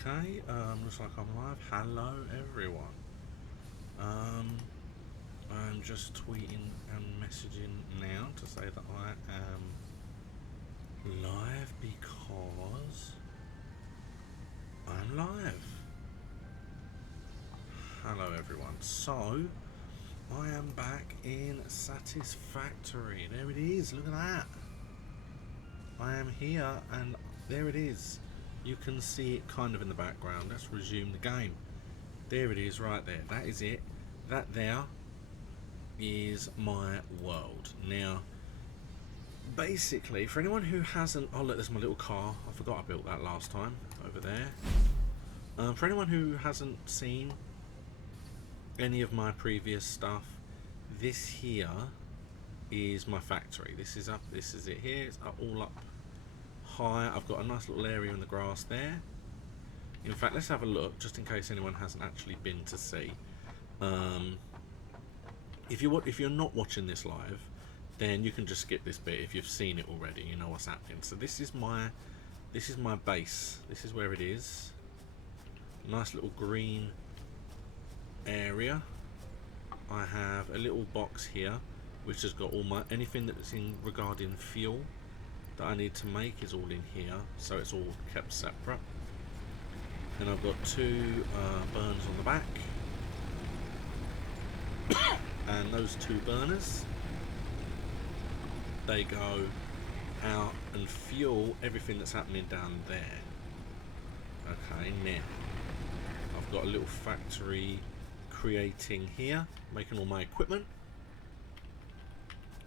Okay, looks like I'm live. Hello everyone. I'm just tweeting and messaging now to say that I am live because I'm live. Hello everyone. So, I am back in Satisfactory. There it is, look at that. I am here and there it is. You can see it kind of in the background. Let's resume the game. There it is right there. That is it. That there is my world. Now, basically, for anyone who hasn't... Oh, look, there's my little car. I forgot I built that last time. Over there. For anyone who hasn't seen any of my previous stuff, this here is my factory. This is up. This is it here. It's all up high. I've got a nice little area in the grass there. In fact, let's have a look, just in case anyone hasn't actually been to see. If you're not watching this live, then you can just skip this bit. If you've seen it already, you know what's happening. So this is my base. This is where it is. Nice little green area. I have a little box here, which has got all my anything that's in regarding fuel that I need to make is all in here. So it's all kept separate. Then I've got two burners on the back, and those two burners, they go out and fuel everything that's happening down there. Okay, now I've got a little factory creating here, making all my equipment.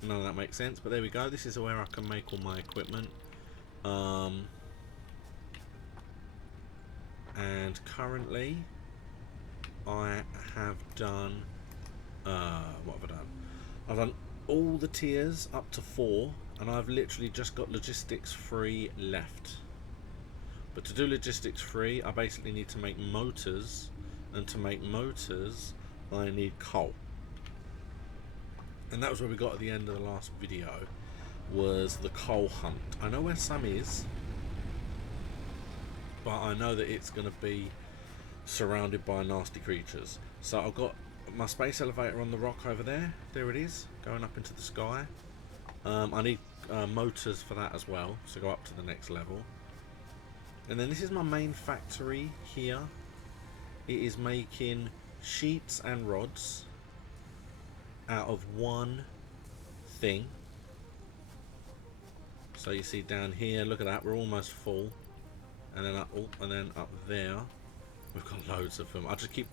None of that makes sense, but there we go. This is where I can make all my equipment. And currently I have done what have I done? I've done all the tiers up to 4, and I've literally just got logistics 3 left. But to do logistics 3, I basically need to make motors, and to make motors I need coal. And that was where we got at the end of the last video, was the coal hunt. I know where some is, but I know that it's going to be surrounded by nasty creatures. So I've got my space elevator on the rock over there. There it is, going up into the sky. I need motors for that as well, to go up to the next level. And then this is my main factory here. It is making sheets and rods out of one thing. So you see down here, look at that, we're almost full. And then up there we've got loads of them. I just keep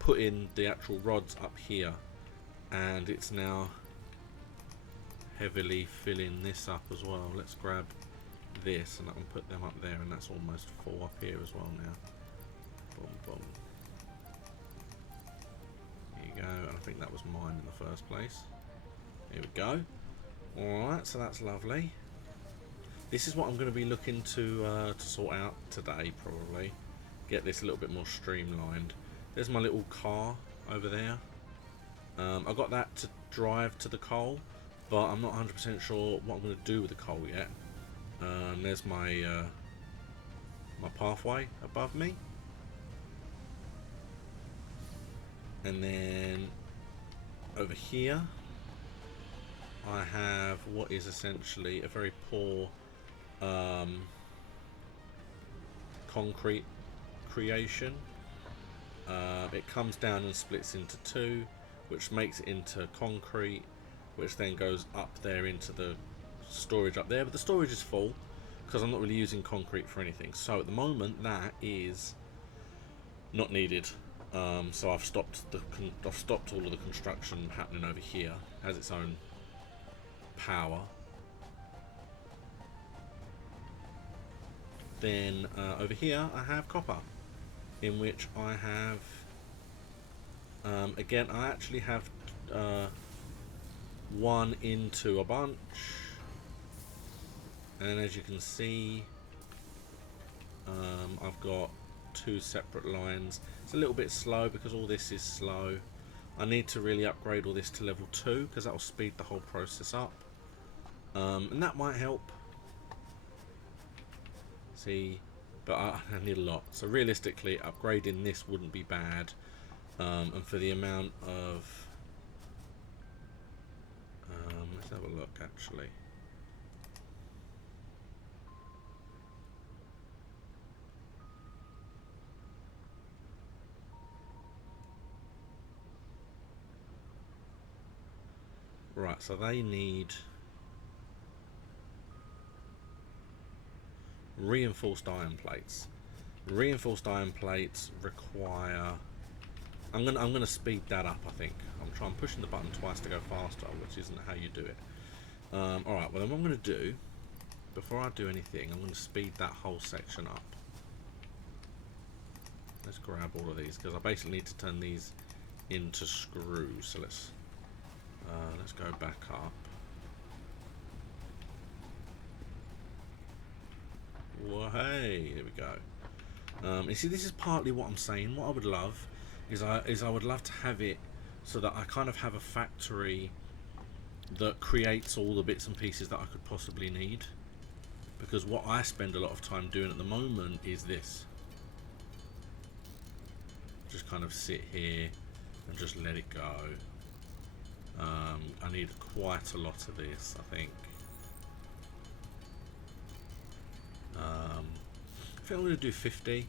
putting the actual rods up here, and it's now heavily filling this up as well. Let's grab this and I can put them up there, and that's almost full up here as well now. Boom, boom. There you go, and I think that was mine in the first place. Here we go. Alright, so that's lovely. This is what I'm going to be looking to sort out today, probably. Get this a little bit more streamlined. There's my little car over there. I got that to drive to the coal, but I'm not 100% sure what I'm going to do with the coal yet. There's my my pathway above me. And then over here I have what is essentially a very poor concrete creation. It comes down and splits into 2, which makes it into concrete, which then goes up there into the storage up there. But the storage is full because I'm not really using concrete for anything. So at the moment that is not needed. So I've stopped all of the construction happening over here. It has its own power. Then over here I have copper, in which I have again I actually have one into a bunch, and as you can see I've got 2 separate lines. It's a little bit slow because all this is slow. I need to really upgrade all this to level 2 because that will speed the whole process up, and that might help. See, but I need a lot. So realistically, upgrading this wouldn't be bad. And for the amount of... let's have a look, actually. Right, so they need reinforced iron plates. Reinforced iron plates require... I'm gonna speed that up, I think. I'm pushing the button twice to go faster, which isn't how you do it. Alright, well then what I'm gonna do, before I do anything, I'm gonna speed that whole section up. Let's grab all of these, because I basically need to turn these into screws. So let's go back up. Whoa, hey, there we go. You see, this is partly what I'm saying. What I would love is I would love to have it so that I kind of have a factory that creates all the bits and pieces that I could possibly need. Because what I spend a lot of time doing at the moment is this. Just kind of sit here and just let it go. I need quite a lot of this, I think. I think I'm going to do 50.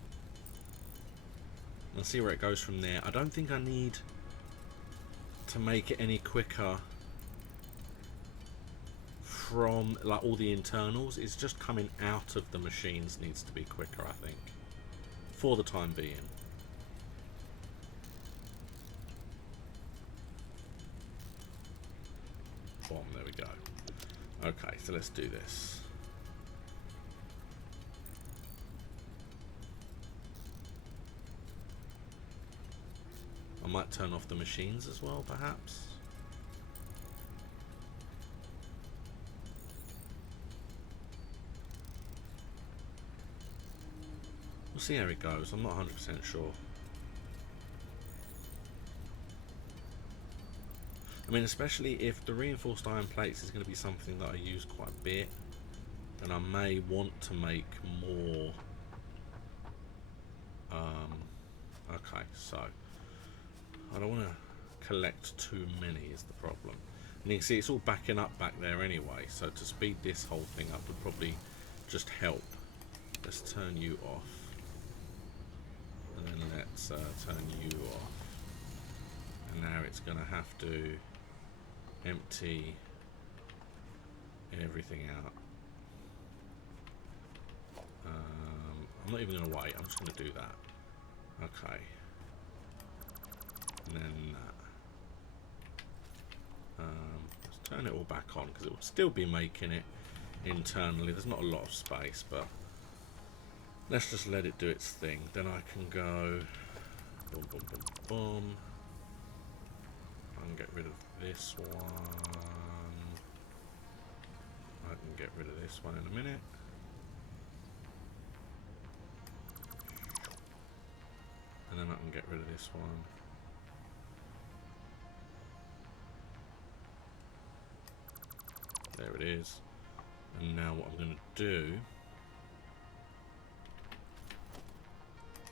I'll see where it goes from there. I don't think I need to make it any quicker from like all the internals. It's just coming out of the machines needs to be quicker, I think, for the time being. Boom, there we go. Okay, so let's do this. I might turn off the machines as well, perhaps. We'll see how it goes. I'm not 100% sure. I mean, especially if the reinforced iron plates is going to be something that I use quite a bit, and I may want to make more. Okay, so I don't want to collect too many is the problem. And you can see it's all backing up back there anyway, so to speed this whole thing up would probably just help. Let's turn you off. And then let's turn you off. And now it's going to have to empty everything out. I'm not even going to wait, I'm just going to do that. Okay. And then let's turn it all back on, because it will still be making it internally. There's not a lot of space, but let's just let it do its thing. Then I can go boom, boom, boom, boom. I can get rid of this one. I can get rid of this one in a minute. And then I can get rid of this one. There it is. And now what I'm going to do,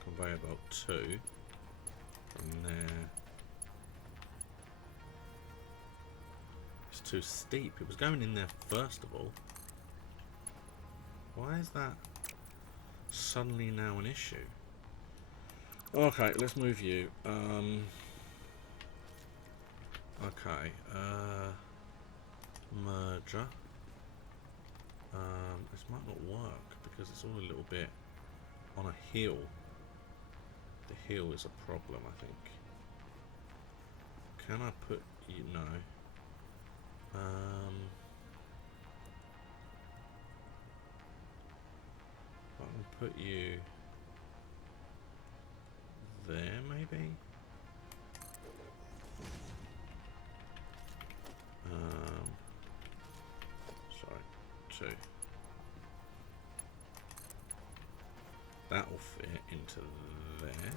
conveyor belt 2 from there. It's too steep. It was going in there first of all. Why is that suddenly now an issue? Okay, let's move you. Okay, merger. This might not work because it's all a little bit on a hill. The hill is a problem, I think. Can I put you? No. I can put you there, maybe. Sorry, 2. That will fit into there.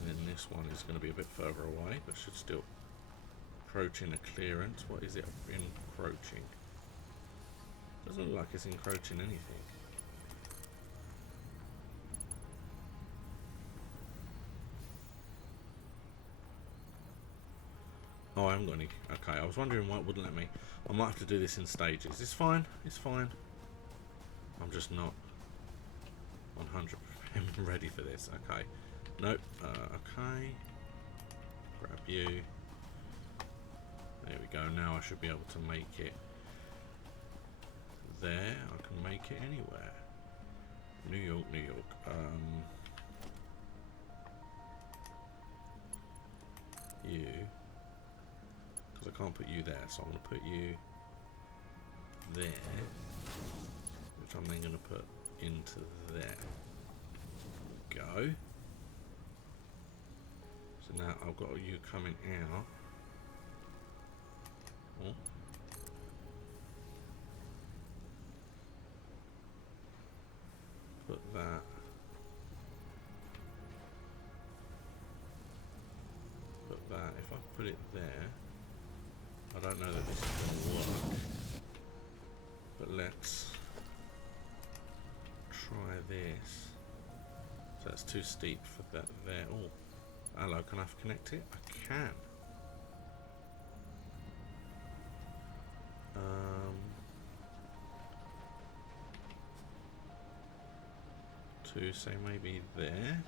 And then this one is going to be a bit further away, but should still approaching a clearance. What is it encroaching? Doesn't look like it's encroaching anything. me. Okay, I was wondering why it wouldn't let me. I might have to do this in stages. It's fine. It's fine. I'm just not 100% ready for this. Okay. Nope. Okay. Grab you. There we go. Now I should be able to make it there. I can make it anywhere. New York, New York. You. Because I can't put you there, so I'm going to put you there. Which I'm then going to put into there. Go. So now I've got you coming out. Oh. Put that. Put that. If I put it there, I don't know that this is going to work. But let's try this. So it's too steep for that there. Oh, hello. Can I connect it? I can. To say maybe there.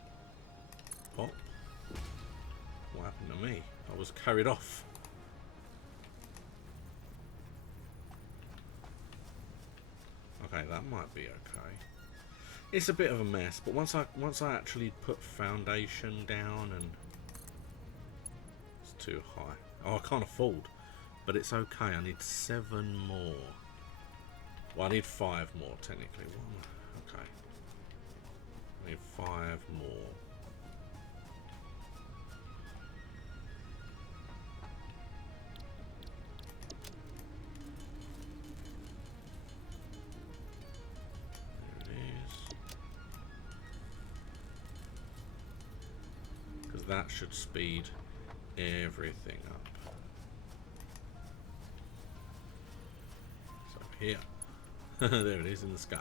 Pop. What happened to me? I was carried off. Okay, that might be okay. It's a bit of a mess, but once I actually put foundation down, and it's too high. Oh, I can't afford, but it's okay. I need 7 more. Well, I need 5 more technically. Okay. I need 5 more. There it is. Because that should speed everything up. So here. There it is in the sky.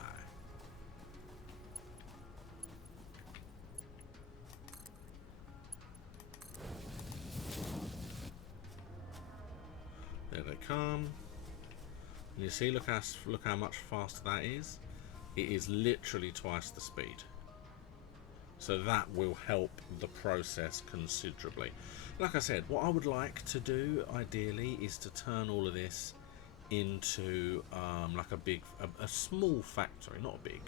There they come. And you see, look how much faster that is. It is literally twice the speed. So that will help the process considerably. Like I said, what I would like to do ideally is to turn all of this into like a small factory, not big.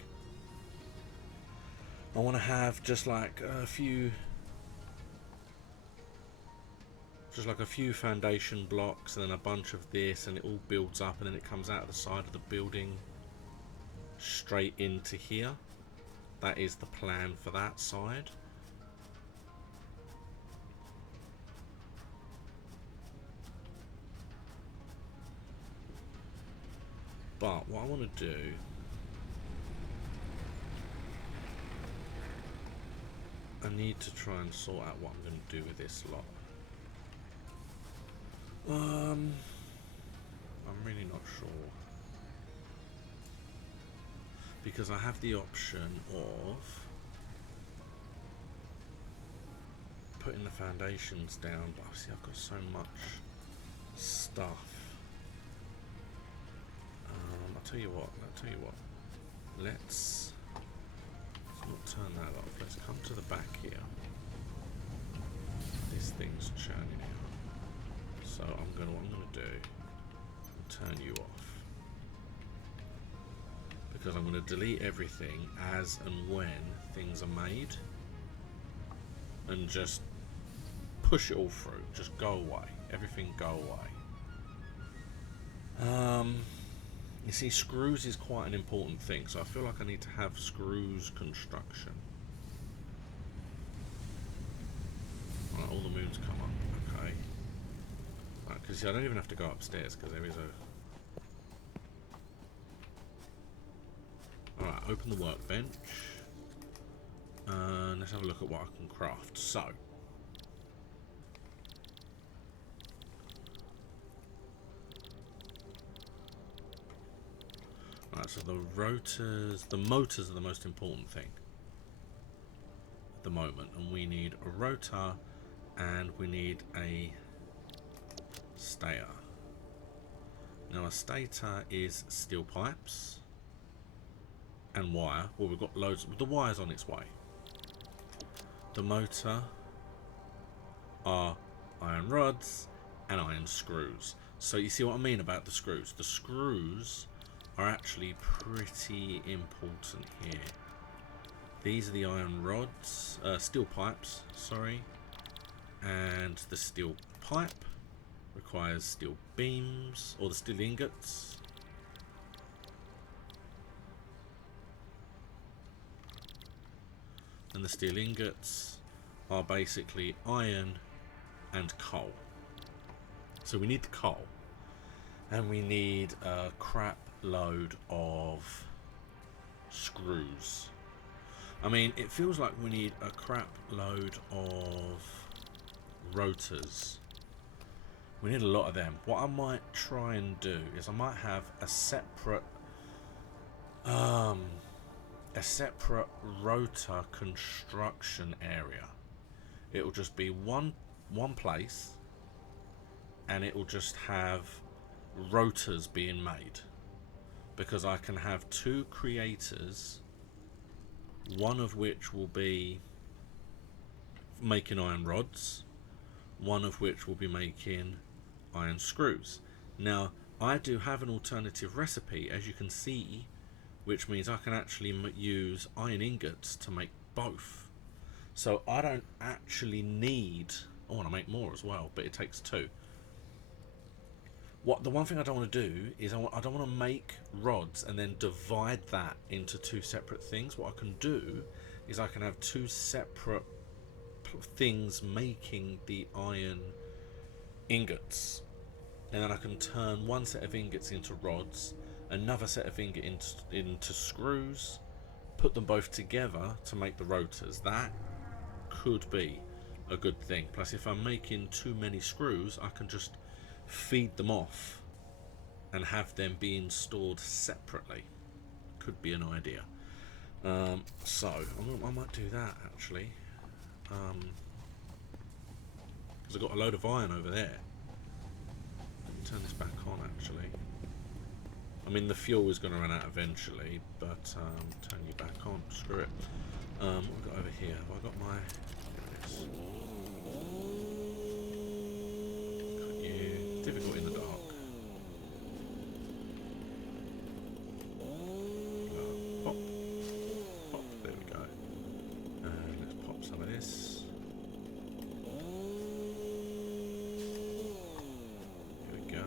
I want to have just like a few foundation blocks and then a bunch of this, and it all builds up, and then it comes out of the side of the building straight into here. That is the plan for that side. But what I want to do I need to try and sort out what I'm going to do with this lot. I'm really not sure, because I have the option of putting the foundations down, but obviously I've got so much stuff. I'll tell you what, let's not turn that off. Let's come to the back here. This thing's churning out, so what I'm gonna do, turn you off, because I'm going to delete everything as and when things are made, and just push it all through. Just go away. Everything go away. You see, screws is quite an important thing, so I feel like I need to have screws construction. Right, all the moons come up. Okay. Right, because I don't even have to go upstairs, because there is a... Alright, open the workbench. Let's have a look at what I can craft. So, right, so the motors are the most important thing at the moment, and we need a rotor, and we need a stator. Now a stator is steel pipes and wire. Well, we've got loads. The wire's on its way. The motor are iron rods and iron screws. So you see what I mean about the screws? The screws are actually pretty important here. These are the iron rods, steel pipes, sorry, and the steel pipe requires steel beams, or the steel ingots. And the steel ingots are basically iron and coal. So we need the coal, and we need a crap load of screws. I mean, it feels like we need a crap load of rotors. We need a lot of them. What I might try and do is I might have a separate rotor construction area. It will just be one place, and it will just have rotors being made, because I can have two creators, one of which will be making iron rods, one of which will be making iron screws. Now I do have an alternative recipe, as you can see, which means I can actually use iron ingots to make both. So I don't actually need, I want to make more as well, but it takes two. The one thing I don't want to do is I don't want to make rods and then divide that into two separate things. What I can do is I can have two separate things making the iron ingots, and then I can turn one set of ingots into rods, another set of ingots into screws, put them both together to make the rotors. That could be a good thing. Plus, if I'm making too many screws, I can just feed them off and have them being stored separately. Could be an idea. So I might do that actually, because I've got a load of iron over there. Let me turn this back on actually. I mean, the fuel is going to run out eventually, but turn you back on. Screw it. What have we got over here? Have I got my... Difficult in the dark. Pop. Pop. There we go. And let's pop some of this. Here we go.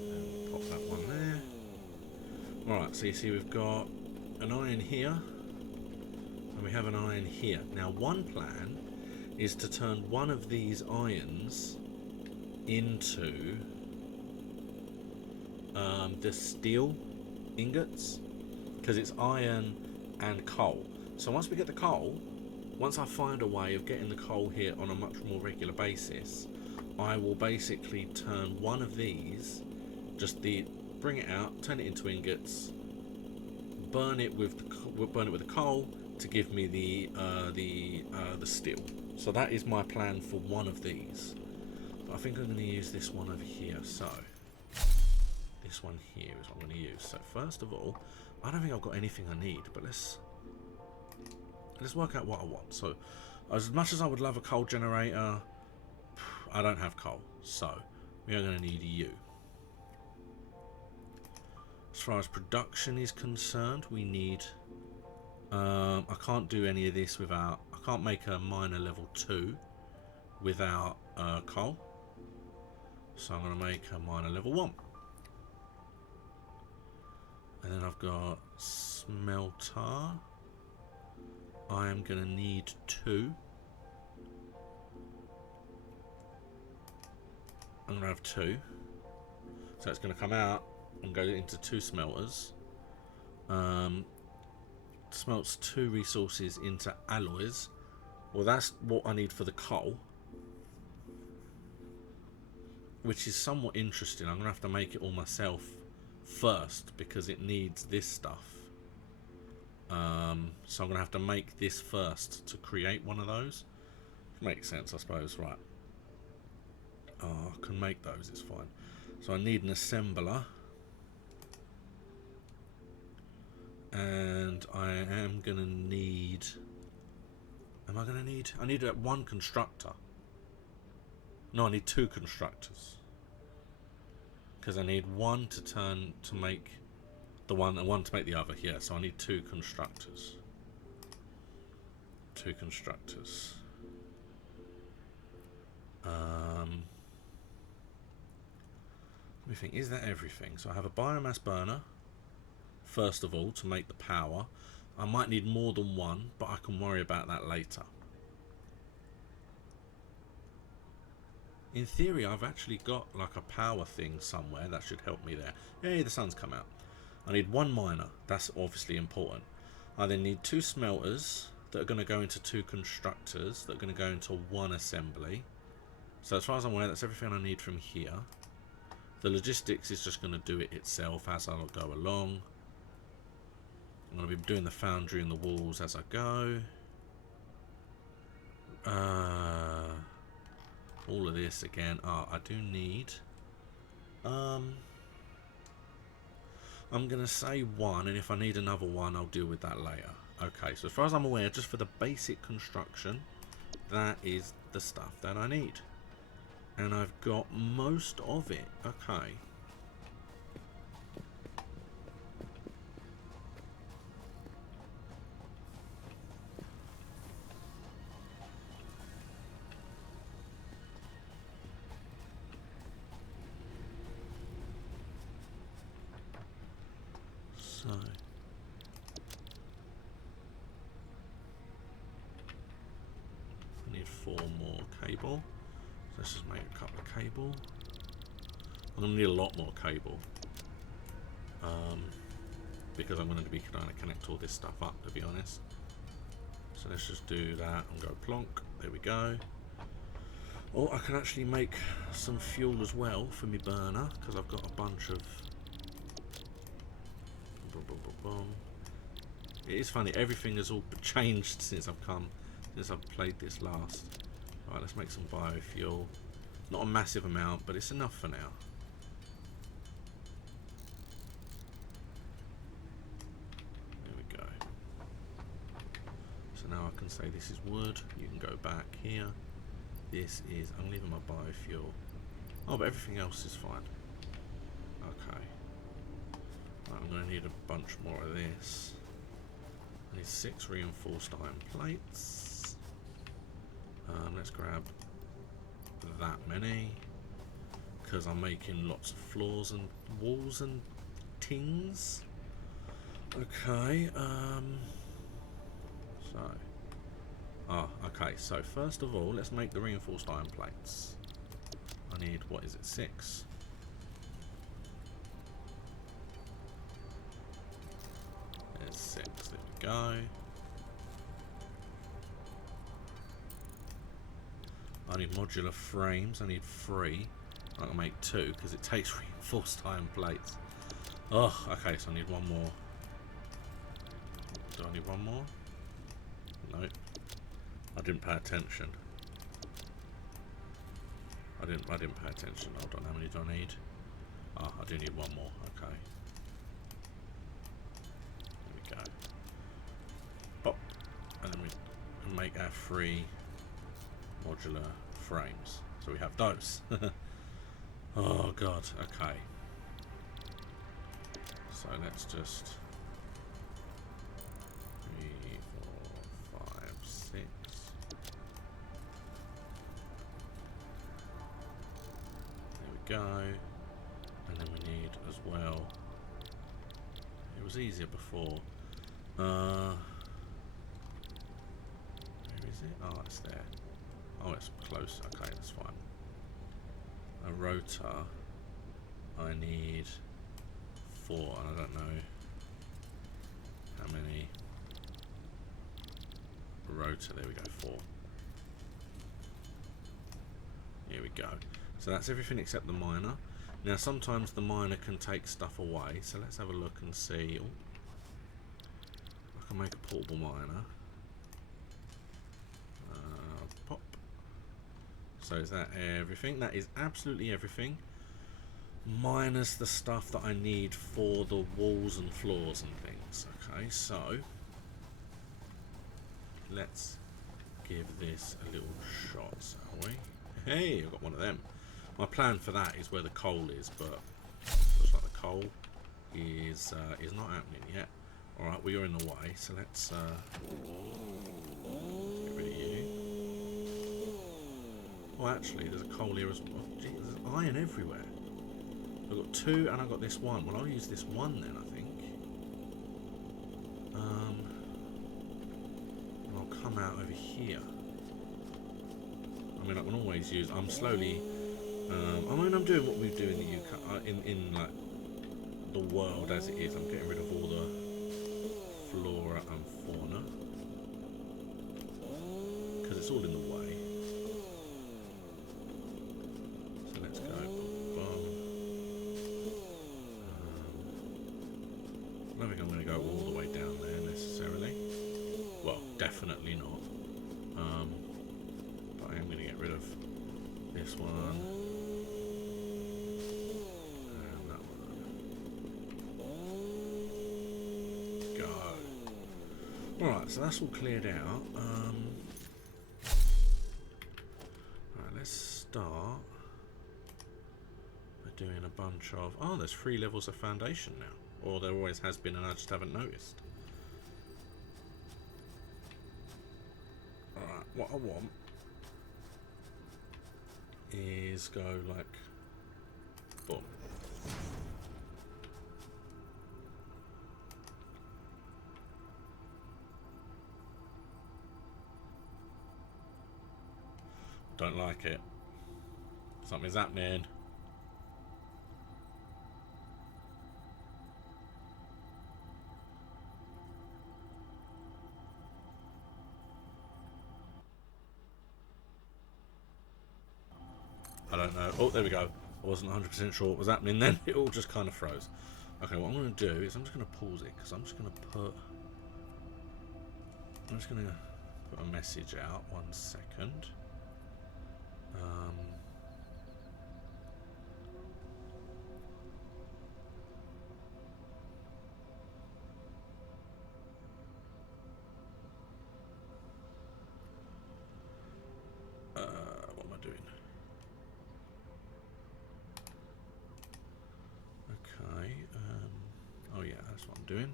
And pop that one there. Alright, so you see we've got an iron here, and we have an iron here. Now one plan is to turn one of these irons into the steel ingots, because it's iron and coal. So once we get the coal, once I find a way of getting the coal here on a much more regular basis, I will basically turn one of these, bring it out, turn it into ingots, burn it with the coal to give me the steel. So that is my plan for one of these. But I think I'm going to use this one over here. So this one here is what I'm going to use. So first of all, I don't think I've got anything I need, but let's work out what I want. So as much as I would love a coal generator, I don't have coal, so we are going to need you. As far as production is concerned, we need I can't do any of this without, I can't make a miner level 2 without coal, so I'm going to make a miner level 1. And then I've got smelter. I am going to need 2. I'm going to have 2, so it's going to come out and go into 2 smelters. Smelts 2 resources into alloys. Well, that's what I need for the coal, which is somewhat interesting. I'm gonna have to make it all myself first because it needs this stuff. So I'm gonna have to make this first to create one of those. Makes sense, I suppose. Right, Oh, I can make those, it's fine. So I need an assembler. And I am going to need... Am I going to need... I need one constructor. No, I need two constructors. Because I need one to turn to make the one and one to make the other. Yeah, so I need two constructors. Two constructors. Let me think, is that everything? So I have a biomass burner, first of all, to make the power. I might need more than one, but I can worry about that later. In theory, I've actually got like a power thing somewhere that should help me there. Hey, the sun's come out. I need one miner. That's obviously important. I then need two smelters that are going to go into two constructors that are going to go into one assembly. So as far as I'm aware, that's everything I need from here. The logistics is just going to do it itself as I'll go along. I'm going to be doing the foundry and the walls as I go. All of this again. I do need... I'm going to say one, and if I need another one, I'll deal with that later. Okay, so as far as I'm aware, just for the basic construction, that is the stuff that I need. And I've got most of it. Okay. So... I need 4 more cable. Let's just make a couple of cable. I'm going to need a lot more cable. Because I'm going to be trying to connect all this stuff up, to be honest. So let's just do that and go plonk. There we go. Or I can actually make some fuel as well for my burner, because I've got a bunch of... It is funny, everything has all changed since I've played this last. Right, let's make some biofuel. Not a massive amount, but it's enough for now. There we go. So now I can say this is wood. You can go back here. This is... I'm leaving my biofuel. Oh, but everything else is fine. Okay. Right, I'm going to need a bunch more of this. I need 6 reinforced iron plates. Let's grab that many, because I'm making lots of floors and walls and tings. Okay, okay, so first of all, let's make the reinforced iron plates. I need, what is it, 6? There's 6, there we go. I need modular frames. I need 3. I can make 2 because it takes reinforced iron plates. Oh, okay, so I need 1 more. Do I need 1 more? No. I didn't pay attention. I didn't pay attention. Hold on, how many do I need? Ah, I do need 1 more. Okay. There we go. Pop. And then we can make our 3 modular frames, so we have those. Oh god, okay, so let's just 3, 4, 5, 6. There we go, and then we need as well, it was easier before, where is it? Oh, it's there. Oh, it's close. Okay, that's fine. A rotor. I need 4, and I don't know how many. Rotor. There we go. 4. Here we go. So that's everything except the miner. Now, sometimes the miner can take stuff away. So let's have a look and see. Oh, I can make a portable miner. So is that everything? That is absolutely everything. Minus the stuff that I need for the walls and floors and things. Okay, so let's give this a little shot, shall we? Hey, I've got one of them. My plan for that is where the coal is, but looks like the coal is not happening yet. Alright, we are in the way, so let's get rid of you. Oh, actually, there's a coal here as well. Gee, there's iron everywhere. I've got two, and I've got this one. Well, I'll use this one then, I think. And I'll come out over here. I mean, I can always use. I'm slowly. I mean, I'm doing what we do in the UK, in like the world as it is. I'm getting rid of all the flora and fauna because it's all in the way. So let's go. I don't think I'm going to go all the way down there necessarily. Well, definitely not. But I am going to get rid of this one and that one. Go. Alright, so that's all cleared out. Alright, let's start by doing a bunch of... Oh, there's 3 levels of foundation now. Or there always has been and I just haven't noticed. Alright, what I want is go like boom. Don't like it. Something's happening. I don't know. Oh, there we go. I wasn't 100% sure what was happening then. It all just kind of froze. Okay, what I'm going to do is I'm just going to pause it because I'm just going to put a message out. 1 second. What am I doing? Okay. Oh yeah, that's what I'm doing.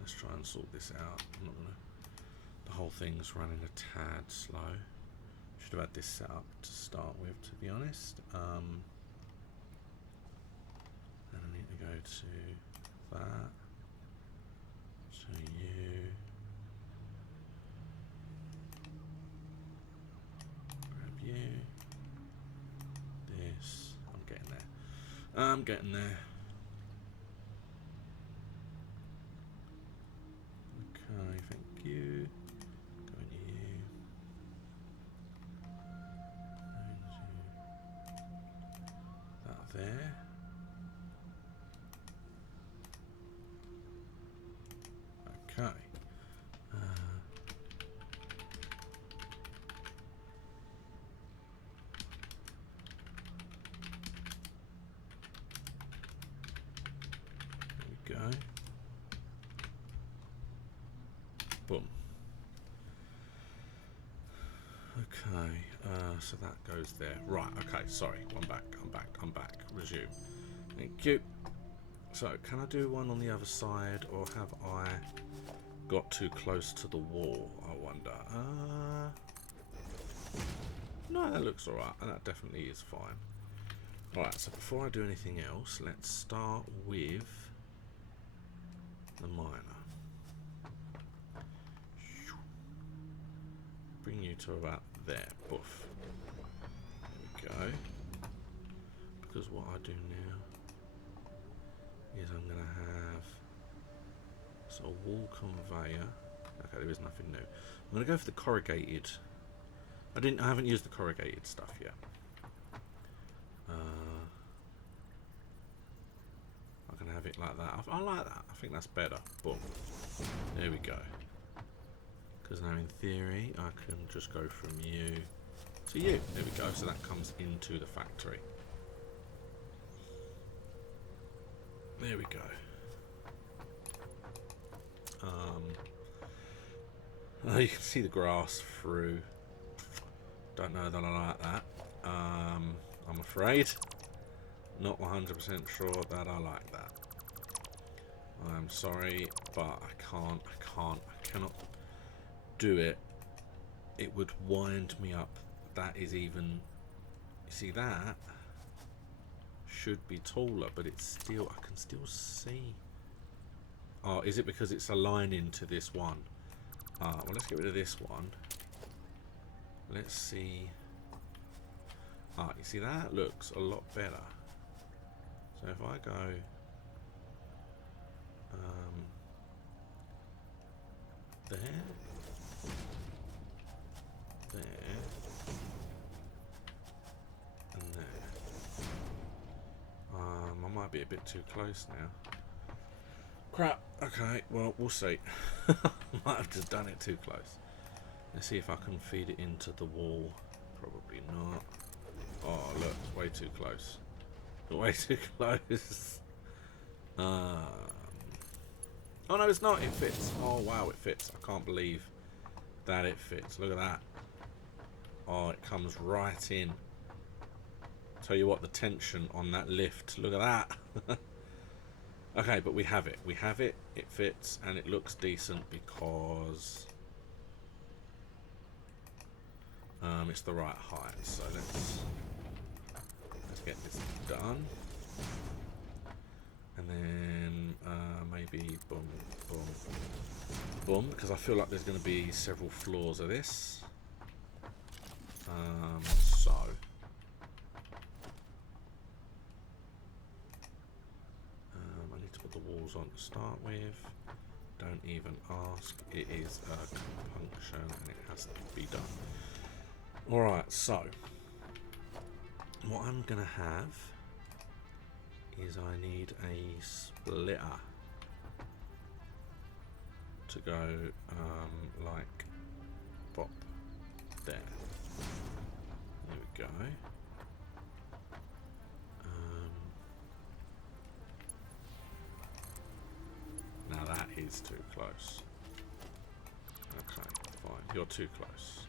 Let's try and sort this out. I'm not gonna. The whole thing's running a tad slow. Should have had this set up to start with, to be honest. And I need to go to that. So you. Grab you. This. I'm getting there. I'm getting there. Okay, thank you. Going to you. That there. Okay. There we go. Boom. Okay, so that goes there. Right, okay, sorry. I'm back. Resume. Thank you. So, can I do one on the other side, or have I got too close to the wall, I wonder? No, that looks alright, and that definitely is fine. Alright, so before I do anything else, let's start with the miner. Bring you to about there. Boof. There we go. Because what I do now is I'm going to have sort of wall conveyor. Okay, there is nothing new. I'm going to go for the corrugated. I haven't used the corrugated stuff yet. I can have it like that. I like that. I think that's better. Boom. There we go. Because now in theory I can just go from you to you. There we go. So that comes into the factory. There we go. You can see the grass through. Don't know that I like that. I'm afraid. Not 100% sure that I like that. I'm sorry, but I cannot do it. It would wind me up. That is even, you see that should be taller, but it's still, I can still see. Oh, is it because it's aligning to this one? Well, let's get rid of this one. Let's see. You see that looks a lot better. So if I go there, there, and there. I might be a bit too close now. Crap. Okay, well, we'll see. Might have just done it too close. Let's see if I can feed it into the wall. Probably not. Oh, look, way too close. Way too close. Oh no, it's not. It fits. Oh wow, it fits. I can't believe that it fits. Look at that. Oh, it comes right in. Tell you what, the tension on that lift. Look at that. Okay, but we have it. We have it. It fits, and it looks decent because it's the right height. So let's get this done, and then maybe boom, boom, boom, because I feel like there's going to be several floors of this. So I need to put the walls on to start with. Don't even ask. It is a compunction, and it has to be done. All right, so what I'm gonna have is I need a splitter to go like bop there. There we go. Now that is too close. Okay, fine. You're too close.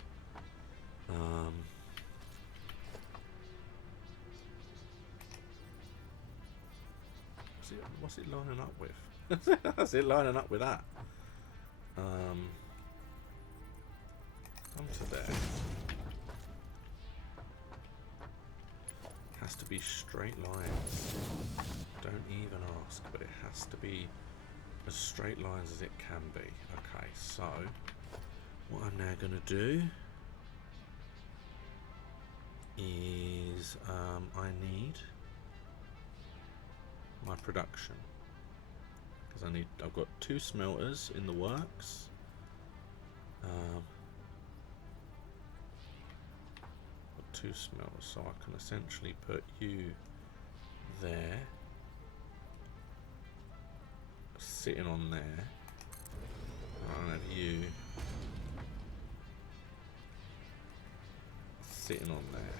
What's it lining up with? What's it lining up with that? Come to there. Has to be straight lines. Don't even ask, but it has to be as straight lines as it can be. Okay, so what I'm now going to do is I need my production, because I've got 2 smelters in the works. Got 2 smelters, so I can essentially put you there, sitting on there. I'll have you sitting on there.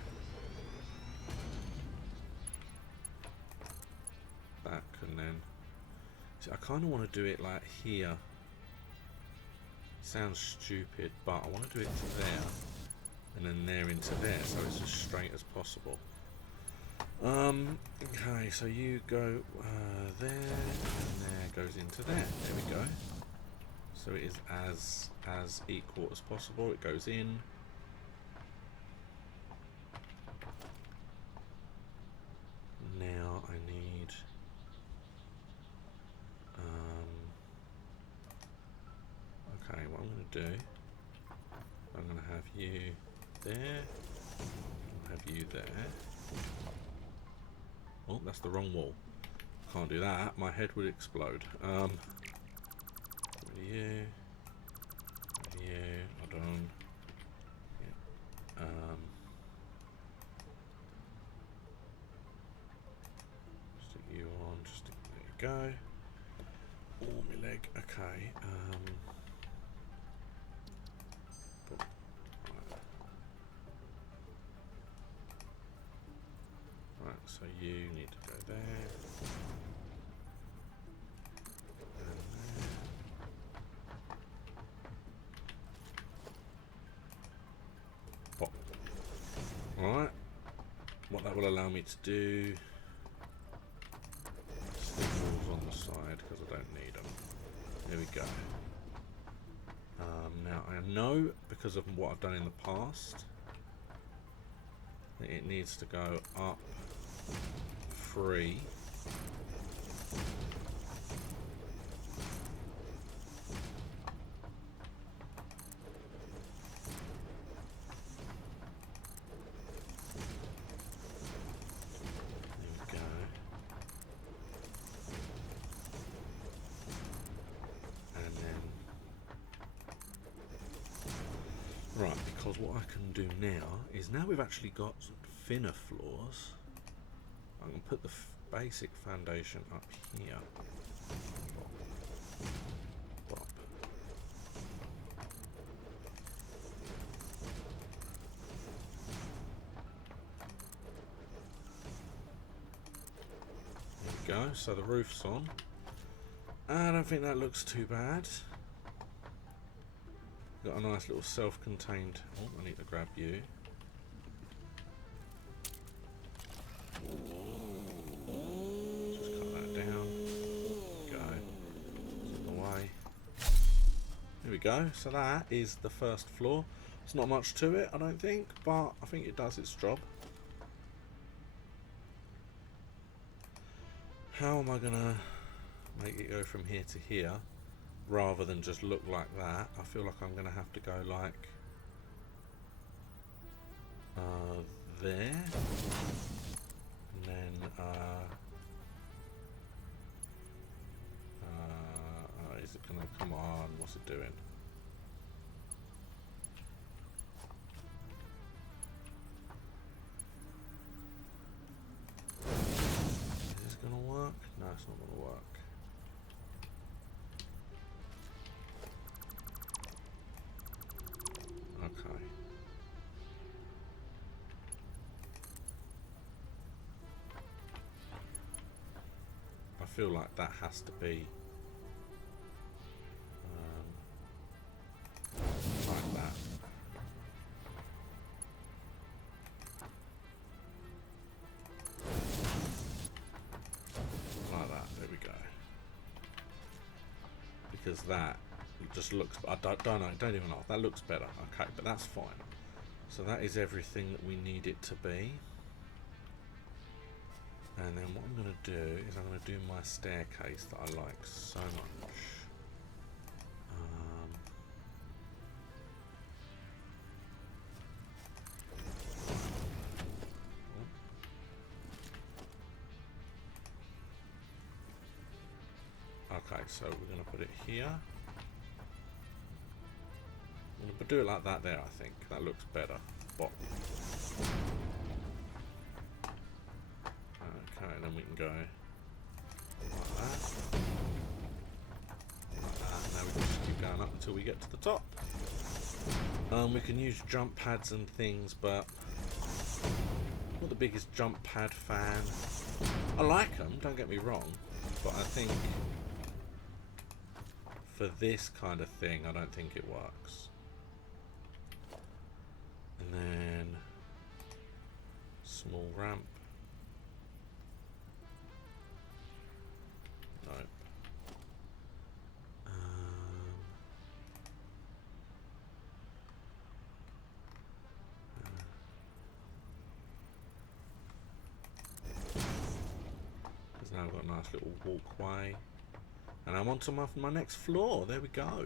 That can then. See, I kind of want to do it like here. Sounds stupid, but I want to do it to there, and then there into there, so it's as straight as possible. Okay, so you go there, and there goes into there. There we go. So it is as equal as possible. It goes in. Now I need okay, what I'm going to do, I'm going to have you there, I'll have you there. Oh, that's the wrong wall. Can't do that, my head would explode. You, hold on. Yeah. Stick you on, just there you go. Oh, my leg. Okay. so you need to go there. And there. Pop. Alright. What that will allow me to do... stick walls on the side, because I don't need them. There we go. Now I know, because of what I've done in the past, that it needs to go up 3. Right, because what I can do now is, now we've actually got thinner floors, I can put the basic foundation up here. Bop. There we go, so the roof's on. I don't think that looks too bad. Got a nice little self-contained... Oh, I need to grab you. Just cut that down. Go. Out the way. Here we go. So that is the first floor. It's not much to it, I don't think, but I think it does its job. How am I gonna make it go from here to here, rather than just look like that? I feel like I'm going to have to go like there, and then is it going to come on? What's it doing? Is this going to work? No, it's not going to work. Okay. I feel like that has to be like that. Like that. There we go. Because that just looks... I don't even know. That looks better. Okay, but that's fine. So that is everything that we need it to be. And then what I'm going to do is I'm going to do my staircase that I like so much. Okay, so we're going to put it here. I'm going to do it like that there, I think. That looks better. Bop. Okay, and then we can go like that. Like that. Now we can just keep going up until we get to the top. We can use jump pads and things, but I'm not the biggest jump pad fan. I like them, don't get me wrong, but I think for this kind of thing, I don't think it works. And then small ramp. Nope. Because now I've got a nice little walkway. And I'm on to my next floor. There we go.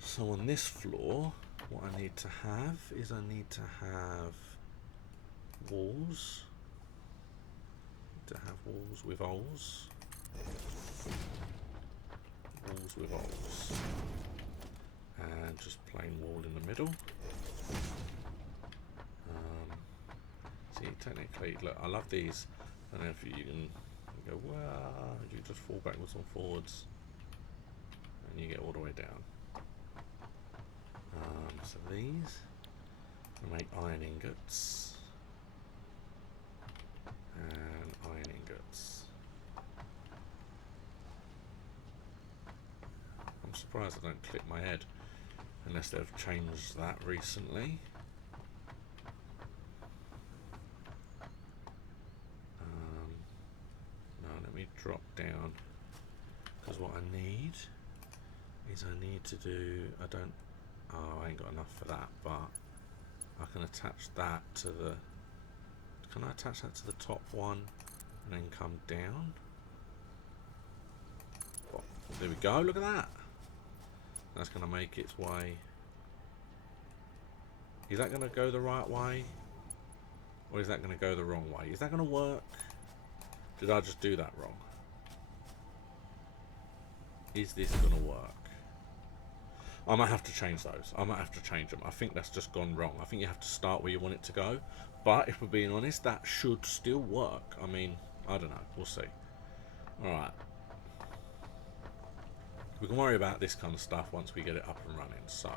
So on this floor, what I need to have is I need to have walls. To have walls with holes. Walls with holes. And just plain wall in the middle. See, technically, look, I love these. I don't know if you can go, wow, you just fall backwards and forwards. And you get all the way down. So these, I make iron ingots. And iron ingots. I'm surprised I don't click my head, unless they've changed that recently. No, let me drop down, because what I need is to do, I ain't got enough for that, but I can attach that to the, can I attach that to the top one and then come down? Oh, there we go, look at that. That's going to make its way. Is that going to go the right way? Or is that going to go the wrong way? Is that going to work? Did I just do that wrong? Is this going to work? I might have to change those. I might have to change them. I think that's just gone wrong. I think you have to start where you want it to go. But if we're being honest, that should still work. I mean, I don't know. We'll see. Alright. We can worry about this kind of stuff once we get it up and running. So,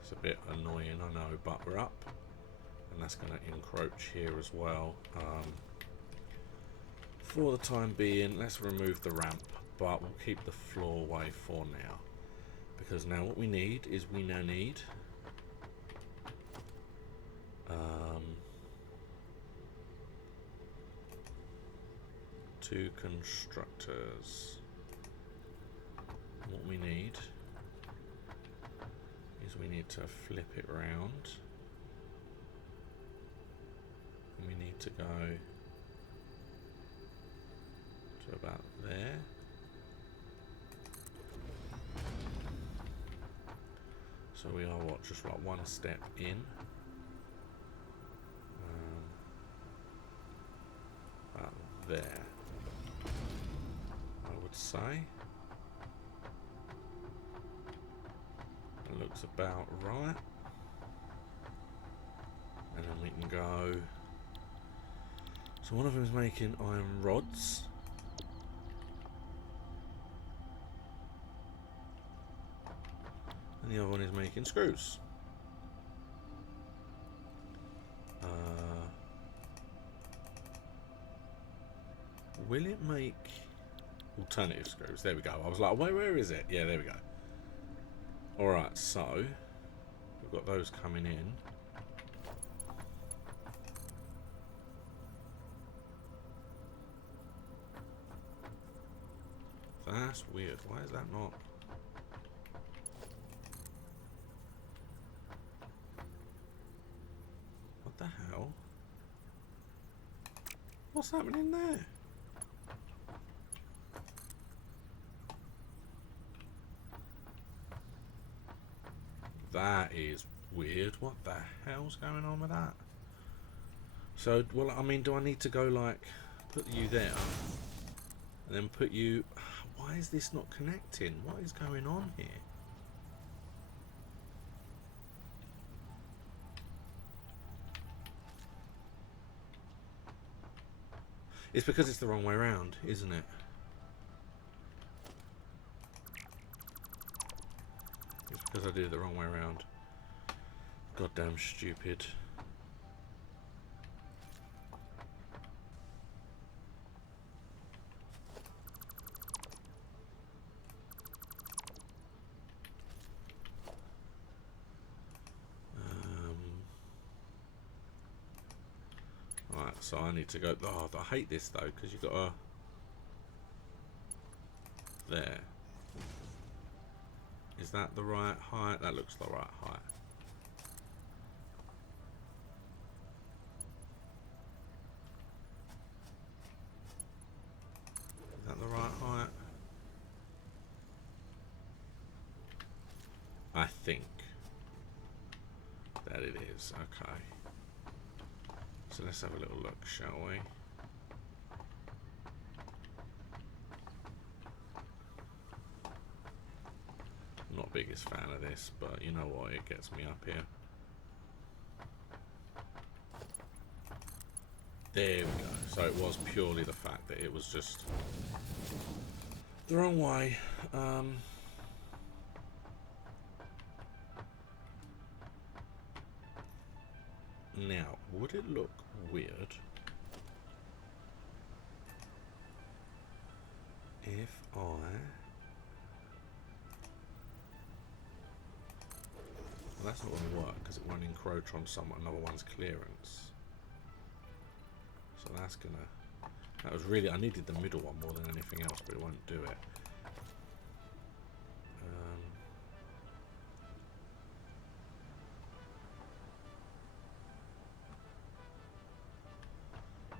it's a bit annoying, I know, but we're up. And that's going to encroach here as well. For the time being, let's remove the ramp, but we'll keep the floorway for now. Because now what we need is we now need two constructors. What we need is we need to flip it round. And we need to go to about there. So we are what, just like one step in. About there, I would say. It looks about right. And then we can go. So one of them is making iron rods. And the other one is making screws. Will it make alternative screws? There we go. I was like, where is it? Yeah, there we go. Alright, so we've got those coming in. That's weird. Why is that not? What the hell? What's happening there? That is weird. What the hell's going on with that? So, well, I mean, do I need to go like put you there and then put you? Why is this not connecting? What is going on here? It's because it's the wrong way around, isn't it? It's because I did it the wrong way around. Goddamn stupid. Right, so I need to go. Oh, I hate this though, because you've got a. There. Is that the right height? That looks the right height. Is that the right height? I think that it is. Okay. So let's have a little look, shall we? I'm not biggest fan of this, but you know what? It gets me up here. There we go. So it was purely the fact that it was just the wrong way. Now, would it look weird if I... Well, that's not going to work because it won't encroach on another one's clearance. So that's going to... That was really... I needed the middle one more than anything else, but it won't do it.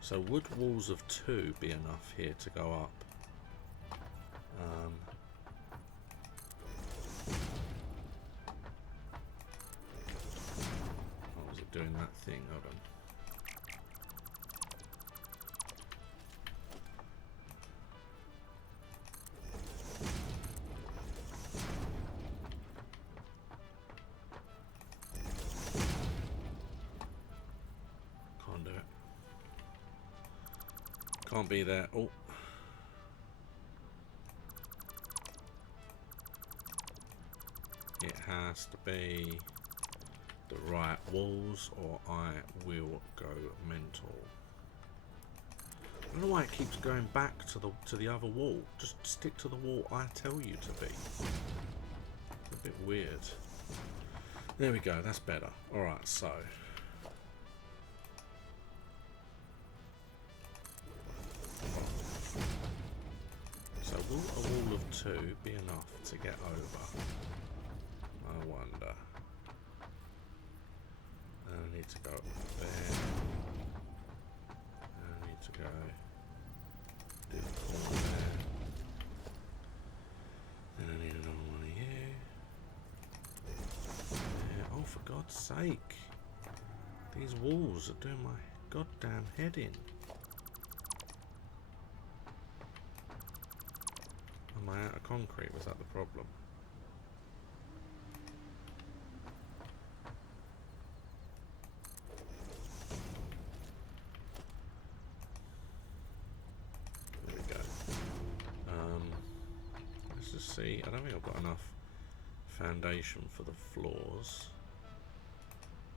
So would walls of 2 be enough here to go up? What was it doing that thing? Hold on. Can't do it. Can't be there. Oh. It has to be the right walls or I will go mental. I don't know why it keeps going back to the other wall. Just stick to the wall I tell you to be. It's a bit weird. There we go, that's better. Alright, so will a wall of 2 be enough to get over? I wonder. I need to go up there. I need to go do the corner there. Then I need another one of you. Yeah. Oh, for God's sake. These walls are doing my goddamn head in. Am I out of concrete? Was that the problem? There we go. Let's just see. I don't think I've got enough foundation for the floors.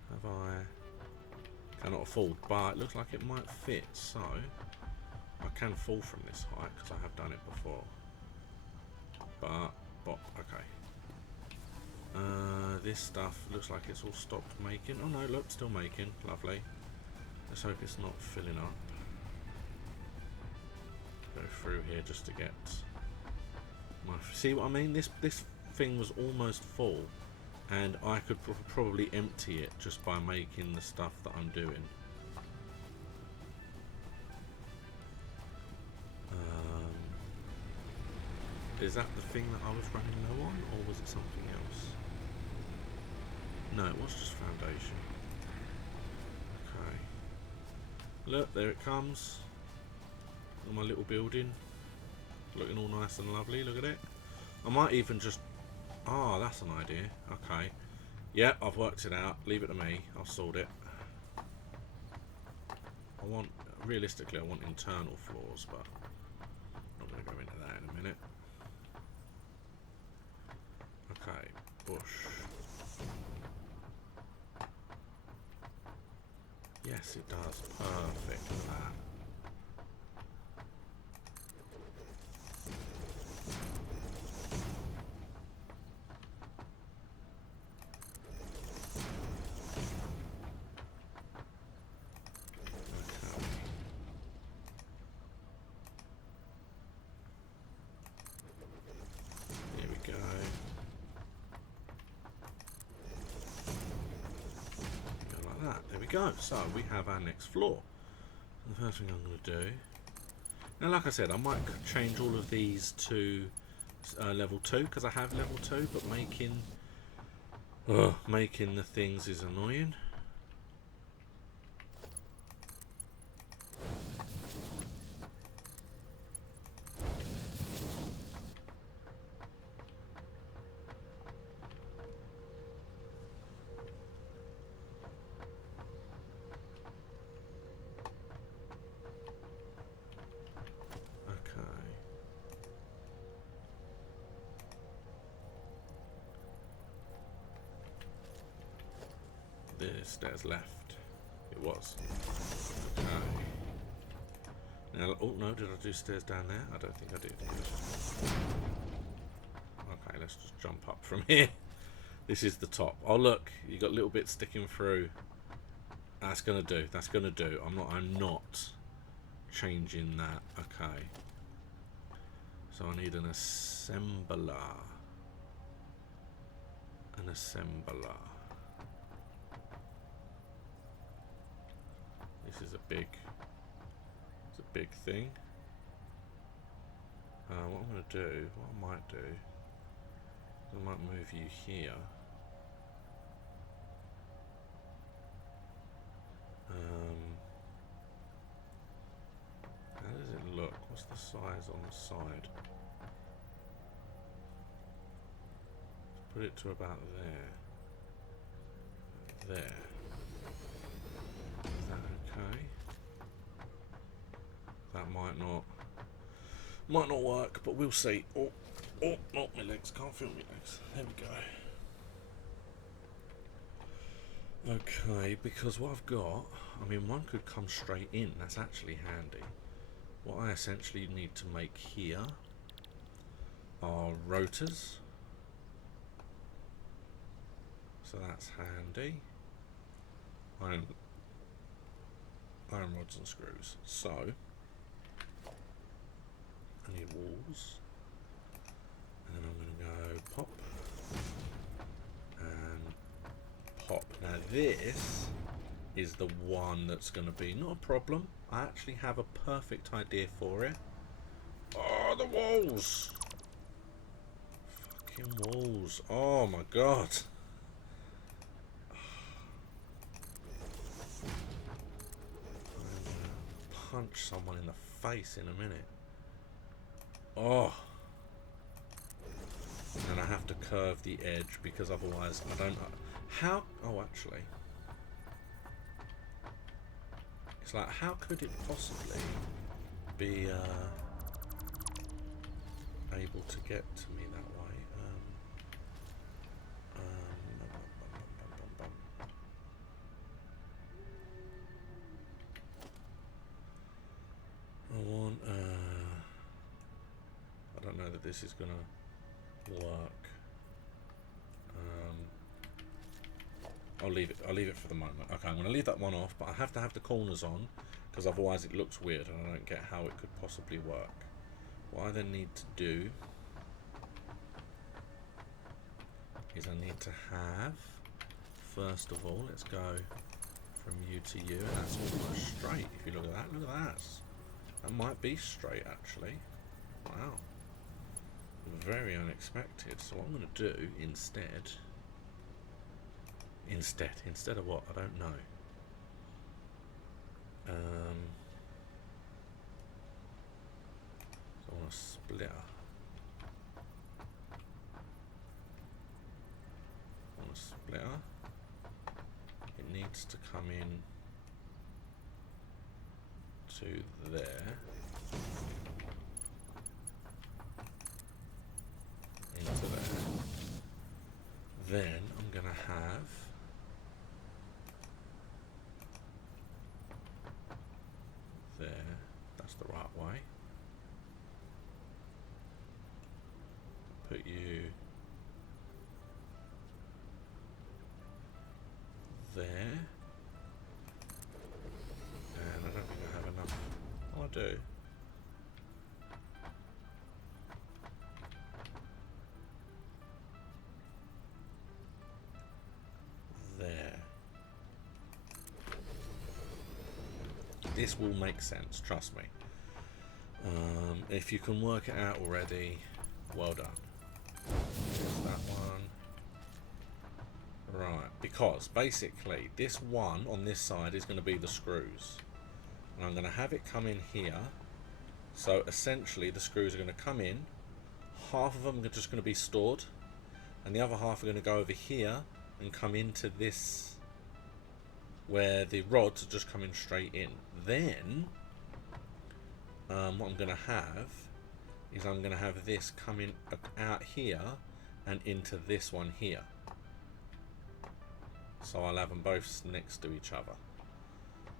Have I? Cannot afford, but it looks like it might fit, so I can fall from this height because I have done it before. But okay. This stuff looks like it's all stopped making. Oh no, look, still making. Lovely. Let's hope it's not filling up. Go through here just to get my... See what I mean? This thing was almost full, and I could probably empty it just by making the stuff that I'm doing. Is that the thing that I was running low on, or was it something else? No, it was just foundation. Okay. Look, there it comes. My little building. Looking all nice and lovely, look at it. I might even just... Ah, that's an idea. Okay. Yeah, I've worked it out. Leave it to me. I'll sort it. I want... Realistically, I want internal floors, but... I'm not going to go into that in a minute. Okay, bush. Yes, it does. Perfect. Look at that. Go. So we have our next floor. And the first thing I'm going to do, now like I said, I might change all of these to level 2 because I have level 2, but making the things is annoying. There's stairs left. It was. Okay. Now, oh no, did I do stairs down there? I don't think I did. Okay, let's just jump up from here. This is the top. Oh look, you got little bits sticking through. That's gonna do. That's gonna do. I'm not changing that. Okay. So I need an assembler. An assembler. This is a big. It's a big thing. What I'm gonna do, what I might do, I might move you here. How does it look? What's the size on the side? Let's put it to about there. There. Is that okay? That might not work, but we'll see. Oh, not my legs. Can't feel my legs. There we go. Okay, because what I've got, I mean, one could come straight in. That's actually handy. What I essentially need to make here are rotors. So that's handy. Iron rods and screws. So I need walls. And then I'm going to go pop. And pop. Now this is the one that's going to be not a problem. I actually have a perfect idea for it. Oh, the walls! Fucking walls. Oh my god. I'm gonna punch someone in the face in a minute. Oh. And I have to curve the edge because otherwise I don't know. How? Oh, actually. It's like, how could it possibly be able to get to me that way? I want. I don't know that this is gonna work. I'll leave it for the moment. Okay, I'm going to leave that one off, but I have to have the corners on because otherwise it looks weird and I don't get how it could possibly work. What I then need to do is I need to have, first of all, let's go from you to you, and that's almost straight. If you look at that, that might be straight actually. Wow, very unexpected. So what I'm going to do instead of what? I don't know. So I want a splitter. It needs to come in to there. Into there. Then I'm going to have there. That's the right way. Put you there. And I don't think I have enough. Oh, I do. There. This will make sense, trust me. If you can work it out already, well done. Here's that one. Right, because basically this one on this side is going to be the screws. And I'm going to have it come in here. So essentially the screws are going to come in. Half of them are just going to be stored. And the other half are going to go over here and come into this where the rods are just coming straight in. Then what I'm going to have is I'm going to have this coming out here and into this one here. So I'll have them both next to each other.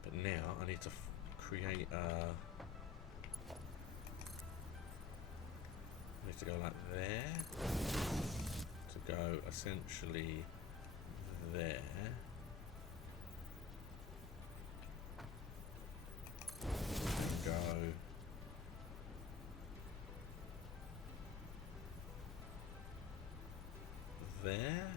But now I need to create a... I need to go like there. To go essentially there. And go... there.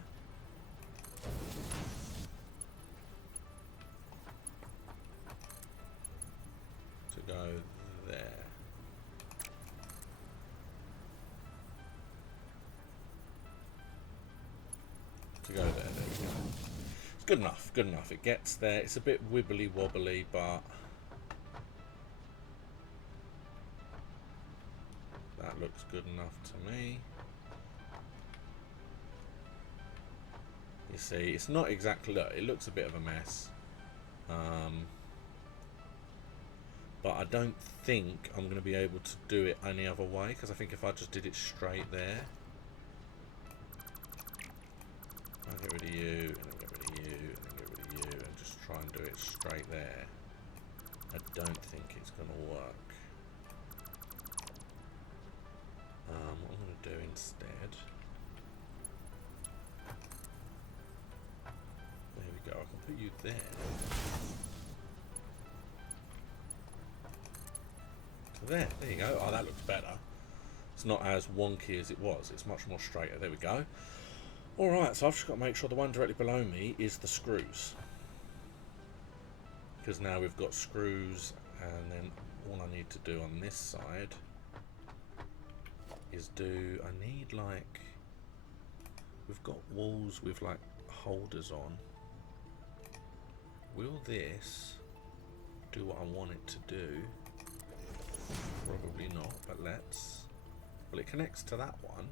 To go there. To go there, there we go. It's good enough, good enough. It gets there. It's a bit wibbly wobbly, but that looks good enough to me. You see, it's not exactly, look, it looks a bit of a mess. But I don't think I'm going to be able to do it any other way, because I think if I just did it straight there, I'll get rid of you, and then get rid of you, and then get rid of you, and just try and do it straight there. I don't think it's going to work. What I'm going to do instead, there we go, I can put you there. There you go. Oh, that looks better. It's not as wonky as it was. It's much more straighter. There we go. Alright, so I've just got to make sure the one directly below me is the screws. Because now we've got screws, and then all I need to do on this side is do... I need, like... We've got walls with, like, holders on. Will this do what I want it to do? Probably not, but let's... Well, it connects to that one.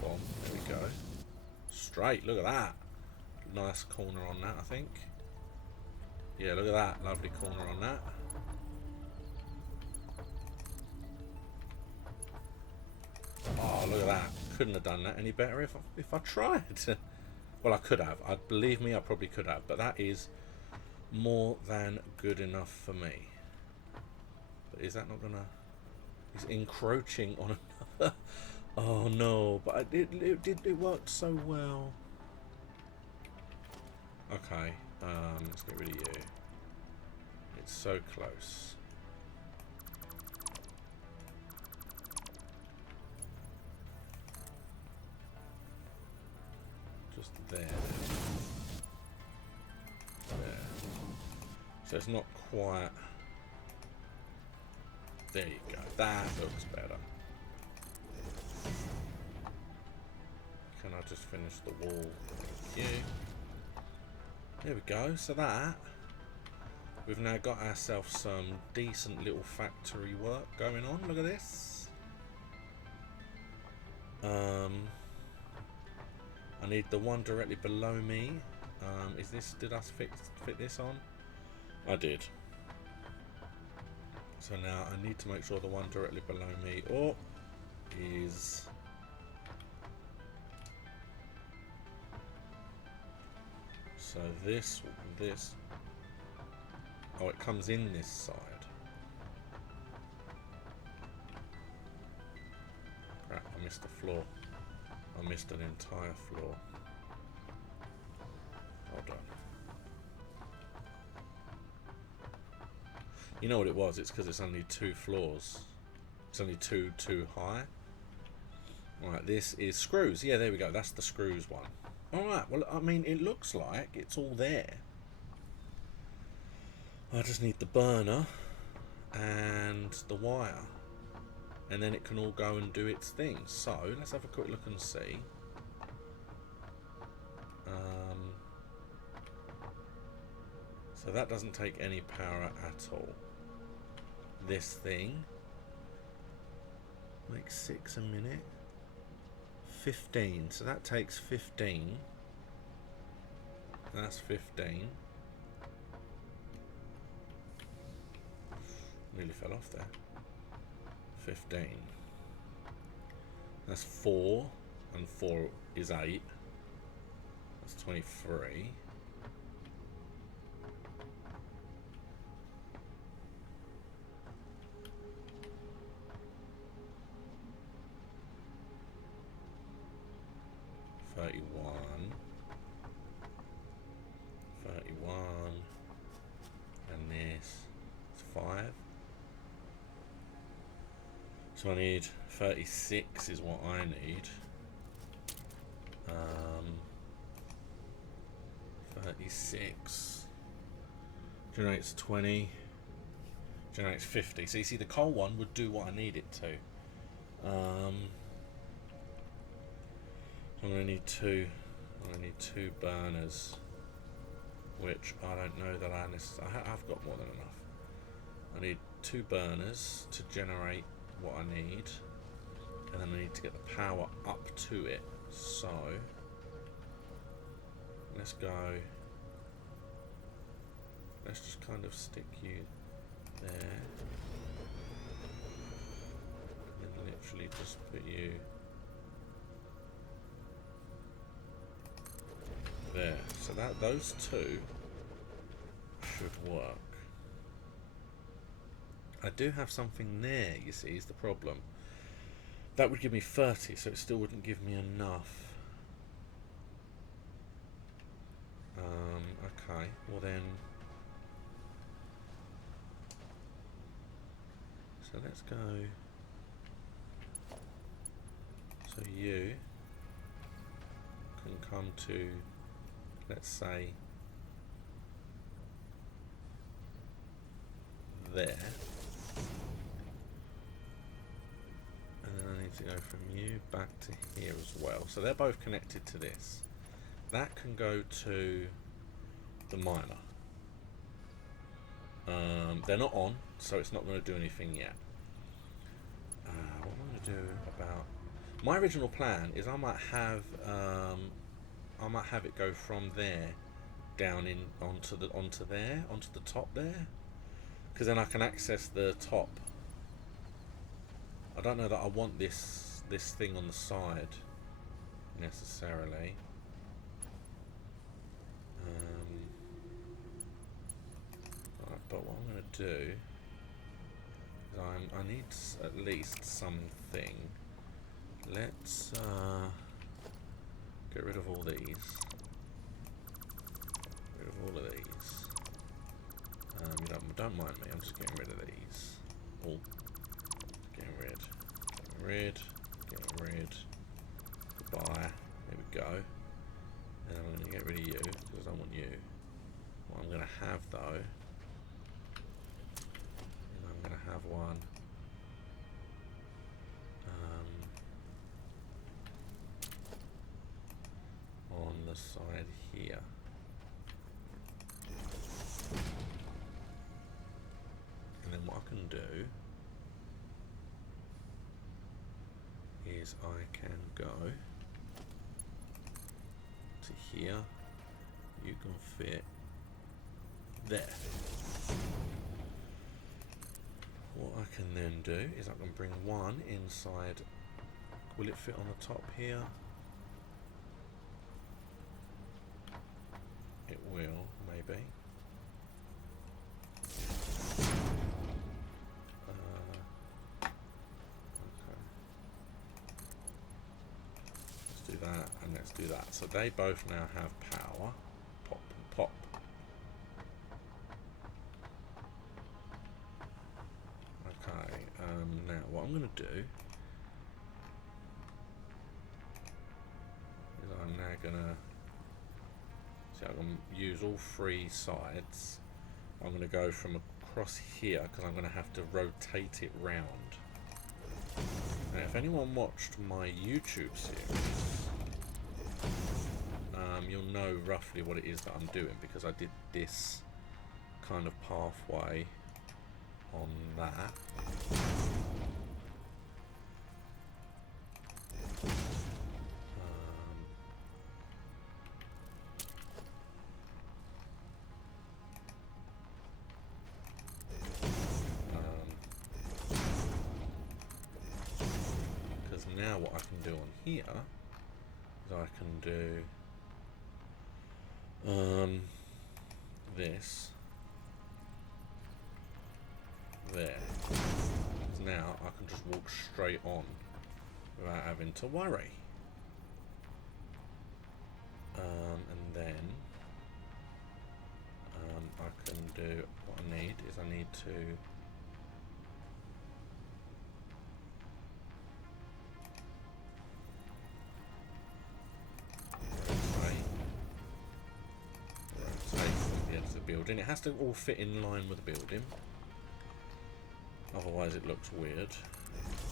Boom, there we go. Straight, look at that. Nice corner on that, I think. Yeah, look at that. Lovely corner on that. Oh, look at that. Couldn't have done that any better if I tried. Well, I could have. Believe me, I probably could have. But that is more than good enough for me. But is that not gonna... He's encroaching on another... Oh no, but it worked so well. Okay, let's get rid of you. It's so close. Just there. There. So it's not quite... There you go. That looks better. Can I just finish the wall? Yeah. There we go. So that... We've now got ourselves some decent little factory work going on. Look at this. I need the one directly below me. Is this... Did I fit this on? I did. So now I need to make sure the one directly below me is... So this... Oh, it comes in this side. Crap, I missed the floor. I missed an entire floor. Hold on. You know what it was? It's because it's only 2 floors. It's only two high. Right, this is screws. Yeah, there we go. That's the screws one. Alright, well, I mean, it looks like it's all there. I just need the burner and the wire. And then it can all go and do its thing. So, let's have a quick look and see. So that doesn't take any power at all. This thing makes 6 a minute. 15. So that takes 15. That's 15. Nearly fell off there. 15. That's 4, and 4 is 8. That's 23. $31. And this is 5. So I need 36 is what I need. 36 generates 20, generates 50. So you see the coal one would do what I need it to. I'm going to need two. I'm going to need 2 burners, which I don't know that I've got more than enough. I need 2 burners to generate what I need, and then I need to get the power up to it. So let's go. Let's just kind of stick you there, and literally just put you there. So that those 2 should work. I do have something there, you see, is the problem. That would give me 30, so it still wouldn't give me enough. Okay, well then, so let's go. So you can come to, let's say, there. And then I need to go from you back to here as well. So they're both connected to this. That can go to the miner. They're not on, so it's not going to do anything yet. What am I going to do about... My original plan is I might have it go from there down in onto the top there, because then I can access the top. I don't know that I want this thing on the side necessarily. Right, but what I'm going to do is I need at least something. Let's get rid of all these. Get rid of all of these. You don't mind me. I'm just getting rid of these. All. Getting rid. Goodbye. There we go. And I'm going to get rid of you because I want you. What I'm going to have though, is I'm going to have one. On the side here. And then what I can do is I can go to here. You can fit there. What I can then do is I can bring one inside. Will it fit on the top here? It will, maybe. Okay. Let's do that, and let's do that. So they both now have power. Pop and pop. Okay, now what I'm going to do is I'm now going to... So I'm going to use all 3 sides. I'm going to go from across here because I'm going to have to rotate it round. Now, if anyone watched my YouTube series, you'll know roughly what it is that I'm doing because I did this kind of pathway on that. Now what I can do on here is I can do This there. So now I can just walk straight on without having to worry. And then I can do what I need is I need to rotate from the edge of the building. It has to all fit in line with the building. Otherwise it looks weird.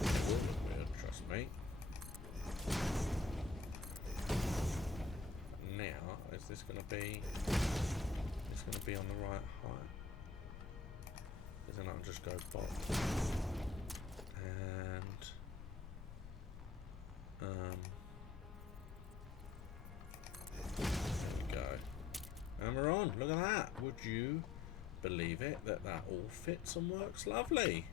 It will look weird, trust me. Now, is this going to be... It's going to be on the right height. Because then I can just go pop. And... there we go. And we're on. Look at that. Would you believe it that all fits and works lovely?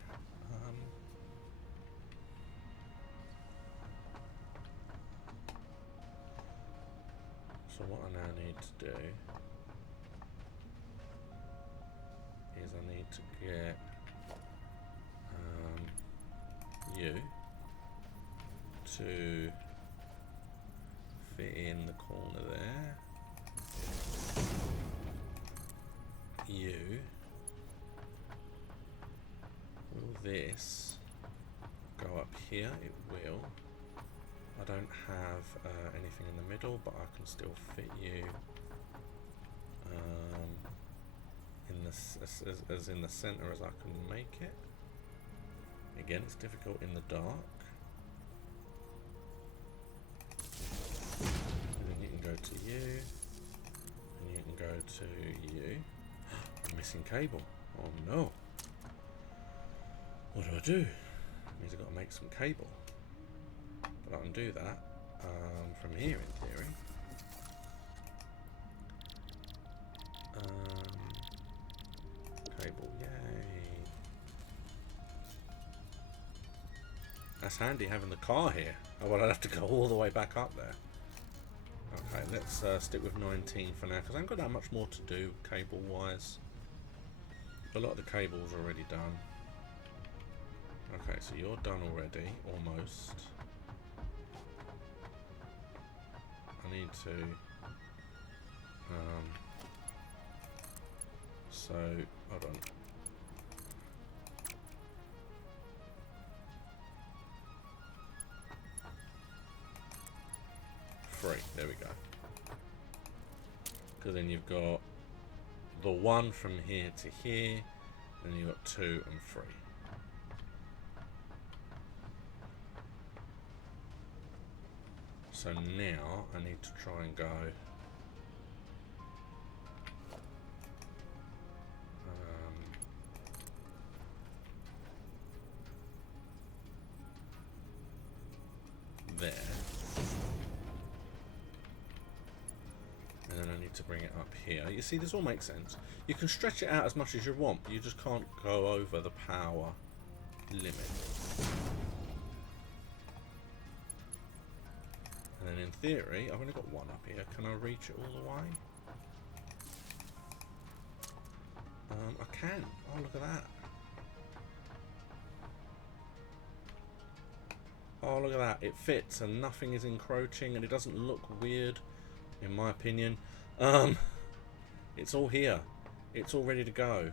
So what I now need to do is I need to get you to fit in the corner there. You will this go up here? It will. I don't have anything in the middle, but I can still fit you in the as in the center as I can make it. Again, it's difficult in the dark. And then you can go to you, and you can go to you. I'm missing cable. Oh no! What do? Means I've got to make some cable. But I can do that from here in theory. Cable, yay. That's handy having the car here. Oh well, I'd have to go all the way back up there. Okay, let's stick with 19 for now, because I haven't got that much more to do cable wise. A lot of the cable's already done. Okay, so you're done already, almost. I need to so hold on. Three, there we go. Because then you've got the one from here to here, then you've got 2 and 3. So now I need to try and go there, and then I need to bring it up here. You see, this all makes sense. You can stretch it out as much as you want, but you just can't go over the power limit. And then in theory, I've only got one up here. Can I reach it all the way? I can. Oh, look at that. Oh, look at that. It fits and nothing is encroaching and it doesn't look weird, in my opinion. It's all here. It's all ready to go.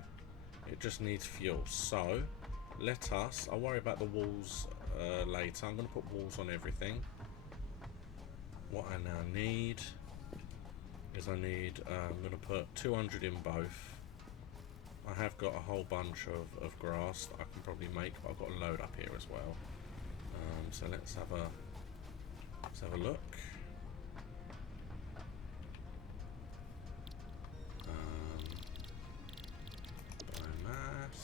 It just needs fuel. So, let us... I'll worry about the walls later. I'm going to put walls on everything. What I now need is I'm going to put 200 in both. I have got a whole bunch of grass that I can probably make, but I've got a load up here as well. So let's have a look. Biomass.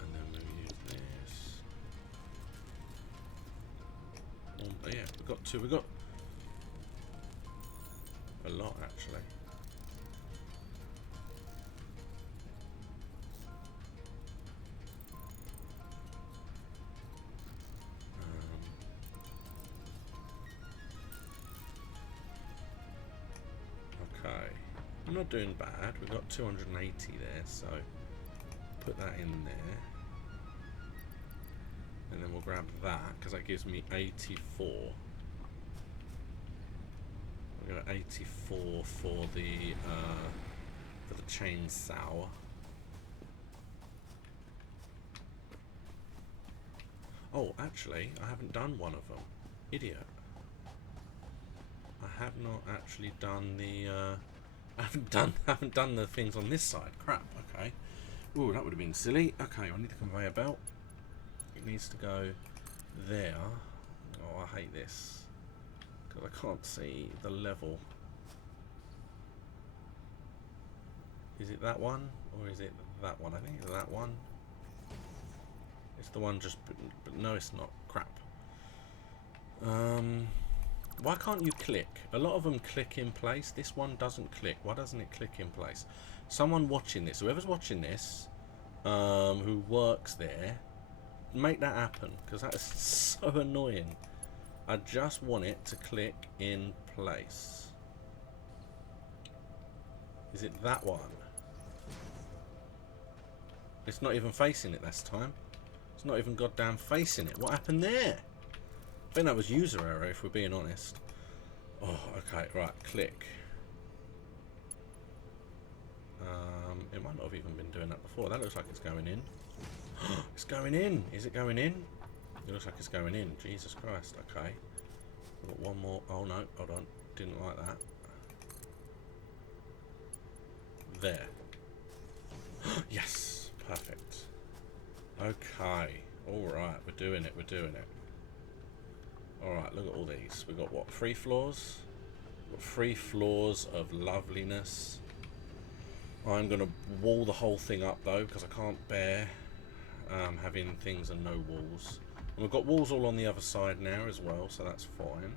And then we'll use this. Oh yeah, we've got 2. We've got a lot actually. We're not doing bad. We've got 280 there, so put that in there. And then we'll grab that, because that gives me 84. We've got 84 for the chainsaw. Oh, actually, I haven't done one of them. Idiot. I have not actually done the I haven't done the things on this side. Crap. Okay. Ooh, that would have been silly. Okay, I need a conveyor belt. It needs to go there. Oh, I hate this because I can't see the level. Is it that one or is it that one? I think it's that one. It's the one just, but no, it's not. Crap. Why can't you click? A lot of them click in place. This one doesn't click. Why doesn't it click in place? Someone watching this, whoever's watching this, who works there, make that happen, because that is so annoying. I just want it to click in place. Is it that one? It's not even facing it this time. It's not even goddamn facing it. What happened there? I think that was user error, if we're being honest. Oh, okay, right, click. It might not have even been doing that before. That looks like it's going in. It's going in. Is it going in? It looks like it's going in. Jesus Christ. Okay. We've got one more. Oh no, hold on. Didn't like that. There. Yes. Perfect. Okay. Alright, we're doing it. We're doing it. Alright, look at all these. We've got what? 3 floors? We've got 3 floors of loveliness. I'm going to wall the whole thing up though, because I can't bear having things and no walls. And we've got walls all on the other side now as well, so that's fine.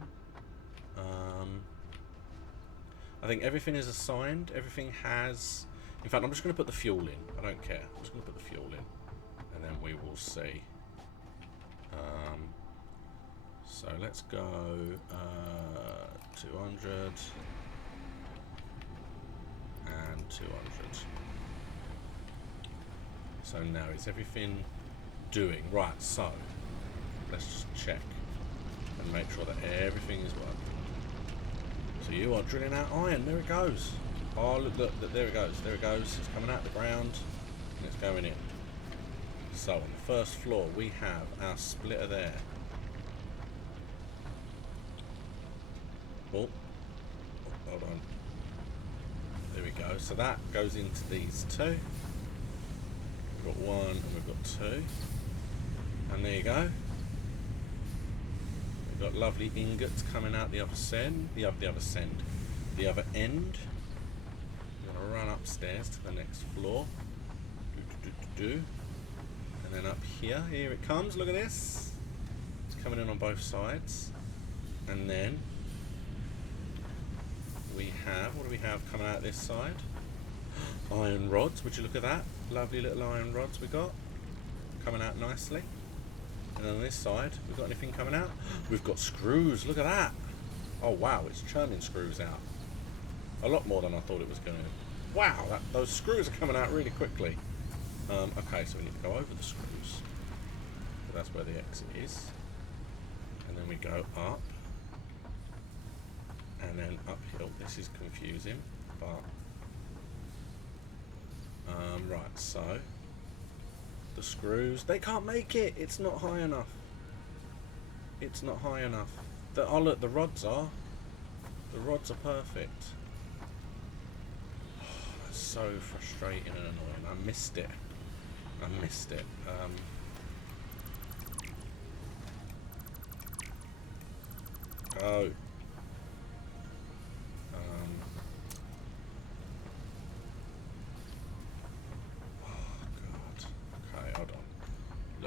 I think everything is assigned. Everything has... In fact, I'm just going to put the fuel in. I don't care. I'm just going to put the fuel in. And then we will see. So let's go 200 and 200. So now is everything doing right? So let's just check and make sure that everything is working. So you are drilling out iron. There it goes. Oh look, there it goes. There it goes. It's coming out the ground and it's going in. So on the first floor we have our splitter there. Oh, hold on. There we go. So that goes into these 2. We've got 1 and we've got 2. And there you go. We've got lovely ingots coming out the other end. The other end. We're going to run upstairs to the next floor. And then up here it comes. Look at this. It's coming in on both sides. And then we have, what do we have coming out this side? Iron rods. Would you look at that? Lovely little iron rods we got. Coming out nicely. And on this side, we've got anything coming out? We've got screws. Look at that. Oh wow, it's churning screws out. A lot more than I thought it was going to. Wow, those screws are coming out really quickly. Okay, so we need to go over the screws. So that's where the exit is. And then we go up. And then uphill. This is confusing, but right, so the screws, they can't make it. It's not high enough. It's not high enough. Oh look, the rods are. The rods are perfect. Oh, that's so frustrating and annoying. I missed it. I missed it. Go.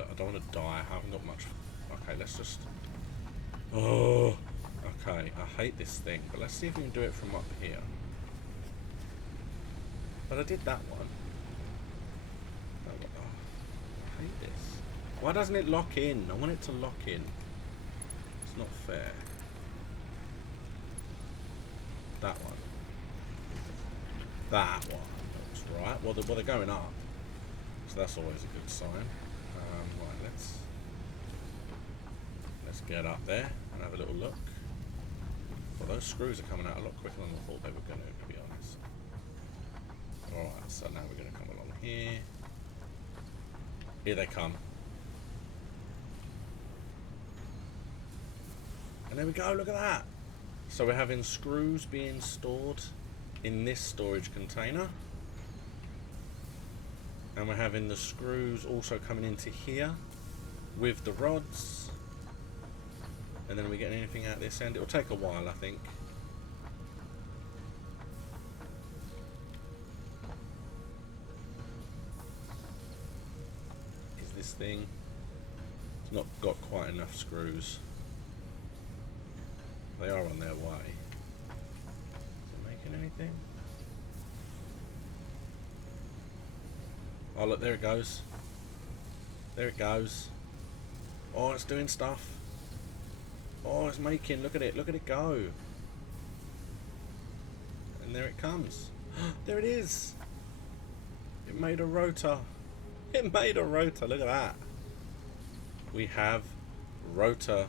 I don't want to die. I haven't got much. Okay, let's just. Oh, okay. I hate this thing, but let's see if we can do it from up here. But I did that one. Oh, I hate this. Why doesn't it lock in? I want it to lock in. It's not fair. That one. That one looks right. Well, they're going up, so that's always a good sign. Right, let's get up there and have a little look. Well, those screws are coming out a lot quicker than I thought they were going to be honest. Alright, so now we're going to come along here. Here they come. And there we go, look at that. So we're having screws being stored in this storage container. And we're having the screws also coming into here with the rods. And then are we getting anything out this end? It'll take a while, I think. Is this thing? It's not got quite enough screws. They are on their way. Is it making anything? Oh look, there it goes. There it goes. Oh, it's doing stuff. Oh, it's making, look at it go. And there it comes. There it is. It made a rotor. It made a rotor, look at that. We have rotor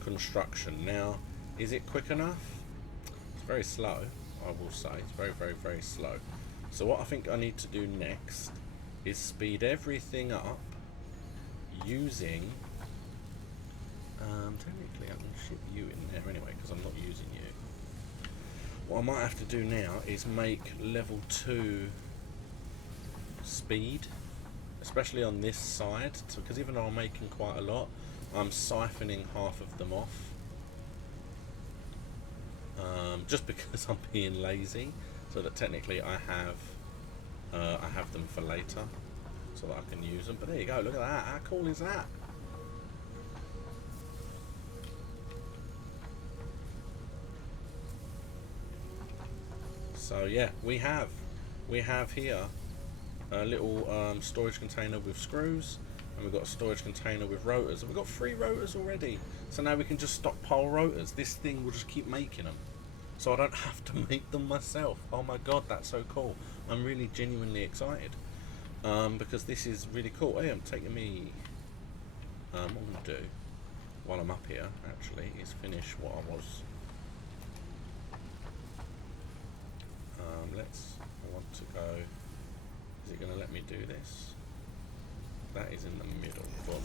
construction. Now, is it quick enough? It's very slow, I will say. It's very, very, very slow. So what I think I need to do next is speed everything up using... technically I can ship you in there anyway because I'm not using you. What I might have to do now is make level 2 speed, especially on this side, because even though I'm making quite a lot, I'm siphoning half of them off. Just because I'm being lazy, so that technically I have them for later, so that I can use them. But there you go, look at that, how cool is that? So yeah, we have here a little storage container with screws, and we've got a storage container with rotors, and we've got 3 rotors already. So now we can just stockpile rotors. This thing will just keep making them, so I don't have to make them myself. Oh my god, that's so cool. I'm really genuinely excited, because this is really cool. Hey, I'm taking me... what I'm going to do while I'm up here, actually, is finish what I was... I want to go... Is it going to let me do this? That is in the middle. But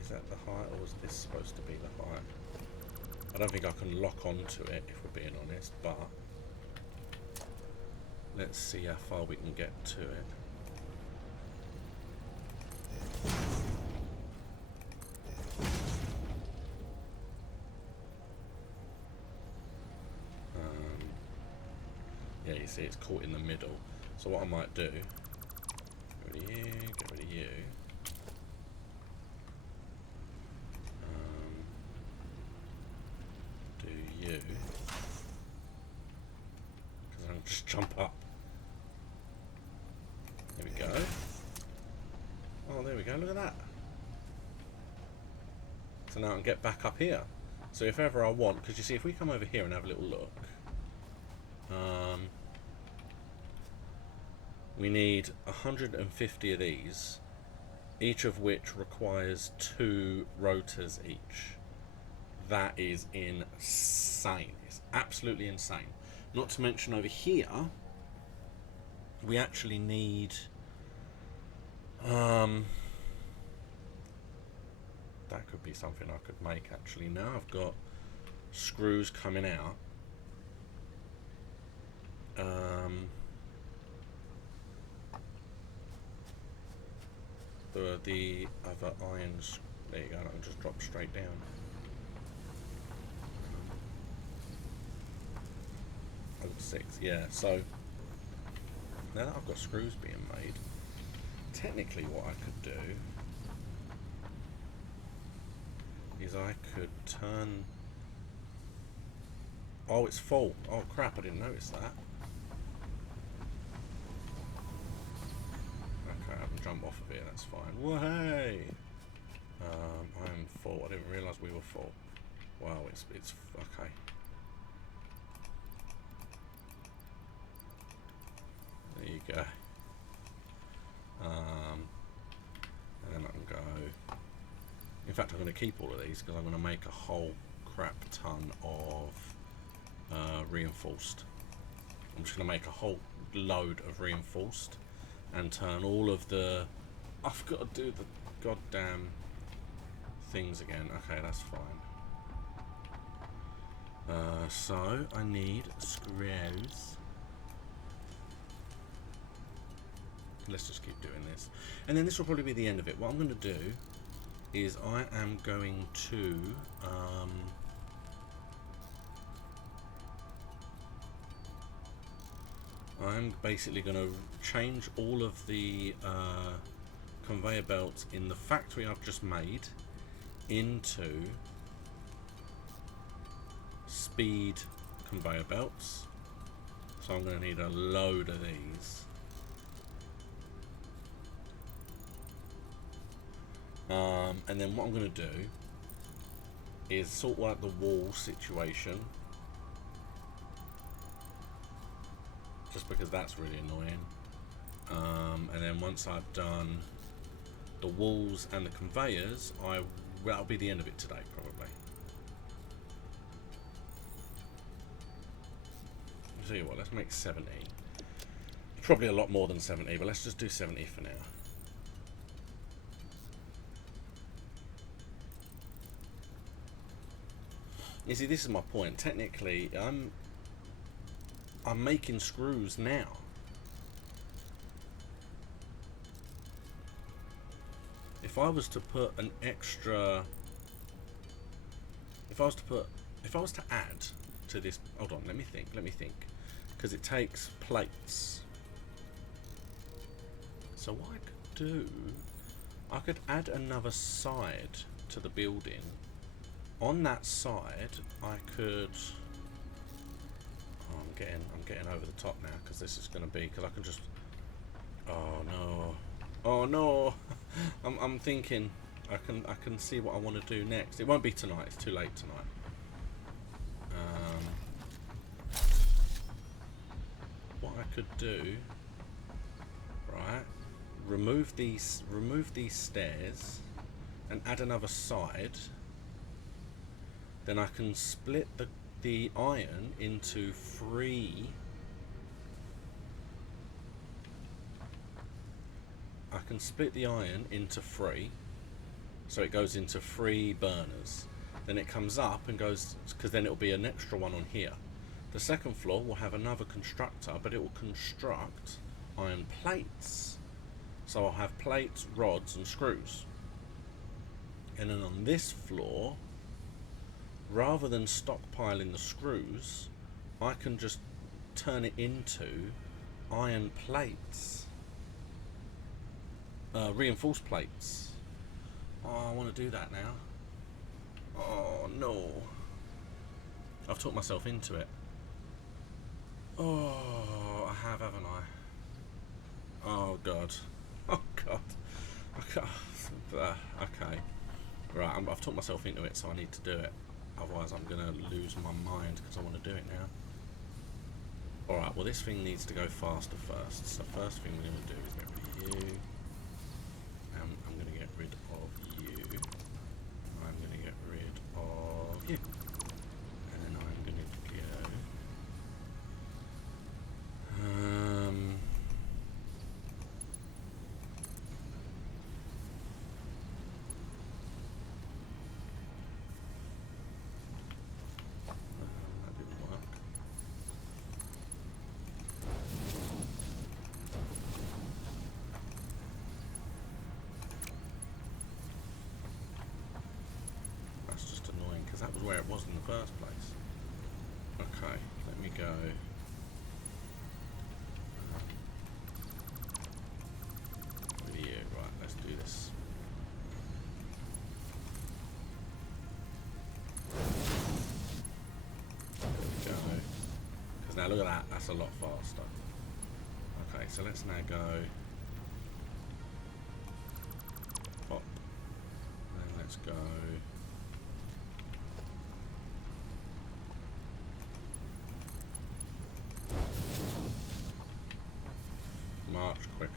is that the height, or is this supposed to be the height? I don't think I can lock onto it, if we're being honest, but let's see how far we can get to it. Yeah, you see it's caught in the middle. So what I might do, get rid of you, get rid of you. Do you. Because I'll just jump up. There we go. Oh, there we go, look at that. So now I can get back up here. So if ever I want, because you see if we come over here and have a little look, we need 150 of these, each of which requires 2 rotors each. That is insane. It's absolutely insane. Not to mention over here, we actually need... that could be something I could make actually. Now I've got screws coming out. The other irons, there you go, I can just drop straight down. Oh, 6, yeah, so now that I've got screws being made, technically what I could do is I could turn... Oh, it's full. Oh crap, I didn't notice that. Okay, I can jump off of here, that's fine. Whoa, hey! I'm full. I didn't realise we were full. Wow, it's okay. There you go. And then I can go. In fact, I'm going to keep all of these because I'm going to make a whole crap ton of reinforced. I'm just going to make a whole load of reinforced and turn all of the. I've got to do the goddamn things again. Okay, that's fine. So I need screws. Let's just keep doing this, and then this will probably be the end of it. What I'm going to do is I am going to I'm basically going to change all of the conveyor belts in the factory I've just made into speed conveyor belts. So I'm going to need a load of these. And then what I'm going to do is sort out the wall situation, just because that's really annoying. And then once I've done the walls and the conveyors, that'll be the end of it today probably. I'll tell you what, let's make 70. Probably a lot more than 70, but let's just do 70 for now. You see, this is my point. Technically, I'm making screws now. If I was to put an extra, if I was to add to this, hold on, let me think, because it takes plates. So what I could do, I could add another side to the building. On that side, I could. Oh, I'm getting over the top now because this is going to be because I can just. Oh no! Oh no! I'm thinking I can see what I want to do next. It won't be tonight. It's too late tonight. What I could do, right? Remove these stairs, and add another side. Then I can split the iron into 3. I can split the iron into 3, so it goes into 3 burners. Then it comes up and goes, because then it'll be an extra one on here. The second floor will have another constructor, but it will construct iron plates. So I'll have plates, rods, and screws. And then on this floor, rather than stockpiling the screws, I can just turn it into iron plates. Reinforced plates. Oh, I want to do that now. Oh no. I've talked myself into it. Oh, I have, haven't I? Oh god. Oh god. Okay. Right, I've talked myself into it, so I need to do it. Otherwise I'm going to lose my mind because I want to do it now. Alright, well this thing needs to go faster first. So first thing we're going to do is get rid of you. I'm going to get rid of you. I'm going to get rid of you. And then I'm going to go... that didn't work. That's just annoying because that was where it was in the first place. Okay, let me go. Yeah, right, let's do this. There we go. Because now look at that, that's a lot faster. Okay, so let's now go pop. And let's go. Much quicker.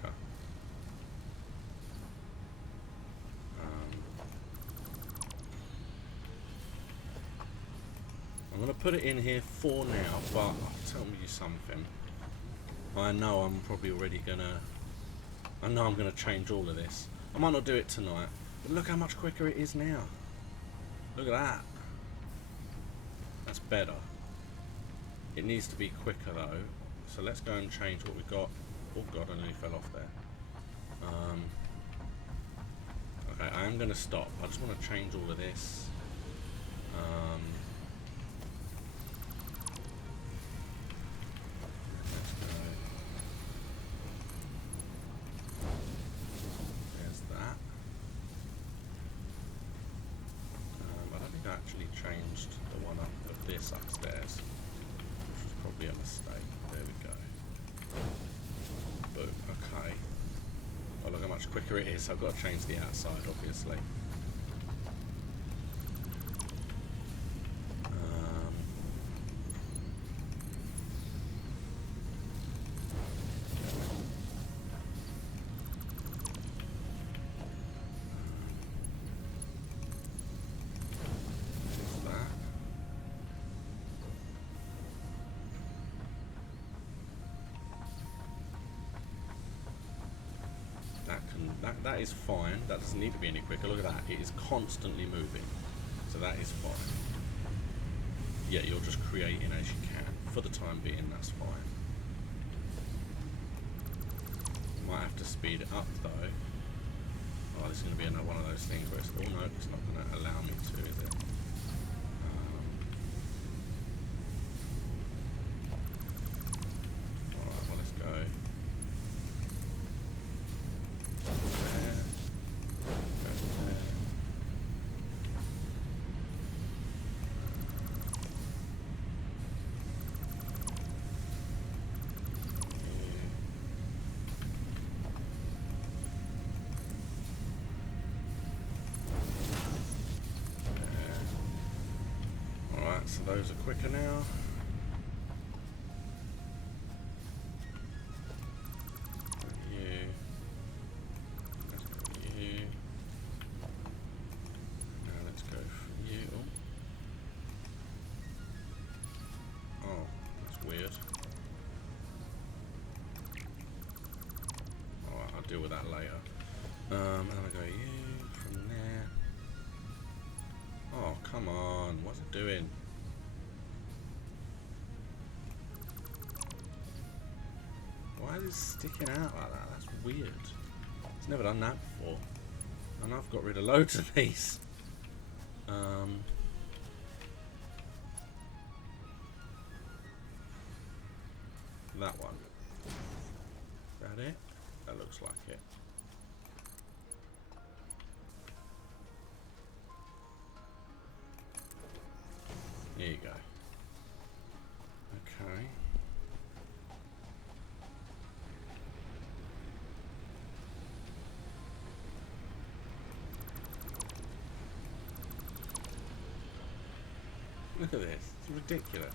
I'm going to put it in here for now, but I'll tell you something. I know I'm probably already going to... I know I'm going to change all of this. I might not do it tonight, but look how much quicker it is now. Look at that. That's better. It needs to be quicker though. So let's go and change what we've got. Oh god, I nearly fell off there. Okay, I am going to stop. I just want to change all of this. Let's go. There's that. I don't think I actually changed the one up of this upstairs, which was probably a mistake. There we go. Boom. Okay. Oh, look how much quicker it is. I've got to change the outside, obviously. That is fine. That doesn't need to be any quicker. Look at that. It is constantly moving. So that is fine. Yeah, you're just creating as you can. For the time being, that's fine. Might have to speed it up though. Oh, this is going to be another one of those things where it's... Oh no, it's not going to allow me to, is it? Alright, well, let's go. So those are quicker now. You. You. Now let's go for you. Oh, that's weird. Alright, I'll deal with that later. And I'll go you from there. Oh, come on. What's it doing? Why is it sticking out like that? That's weird. It's never done that before. And I've got rid of loads of these. That one. Is that it? That looks like it. There you go. Okay. Look at this. It's ridiculous.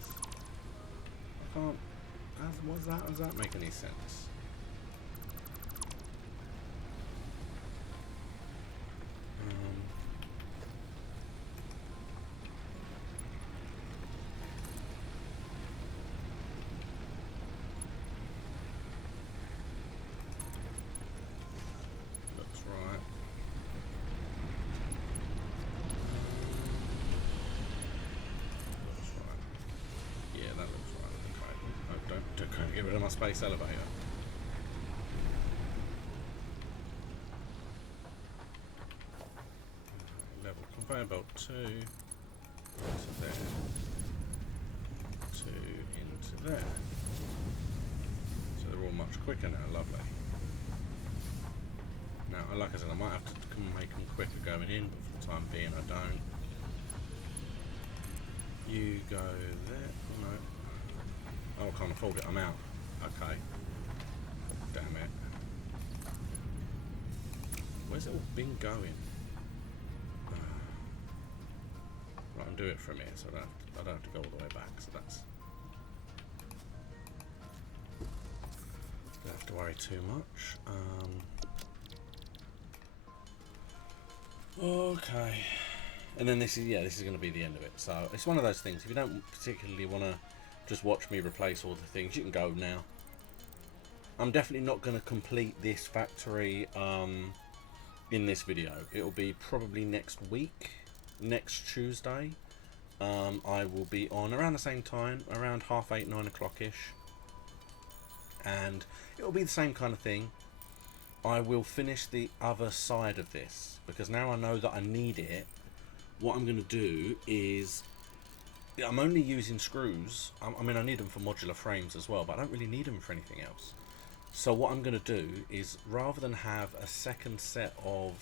I can't... What's that? Does that make any sense? Looks right. Don't get rid of my space elevator. Level conveyor belt 2 into there. 2 into there. So they're all much quicker now, lovely. Now, like I said, I might have to make them quicker going in, but for the time being I don't. You go there. Oh no. Oh, I can't afford it, I'm out. Okay. Damn it. Where's it all been going? I can do it from here, so I don't have to go all the way back. So that's, don't have to worry too much. Okay, and then this is going to be the end of it. So it's one of those things. If you don't particularly want to just watch me replace all the things, you can go now. I'm definitely not going to complete this factory in this video. It'll be probably next week, next Tuesday. I will be on around the same time, around 8:30, 9 o'clock-ish. And it'll be the same kind of thing. I will finish the other side of this, because now I know that I need it. What I'm going to do is, I'm only using screws. I mean, I need them for modular frames as well, but I don't really need them for anything else. So what I'm going to do is, rather than have a second set of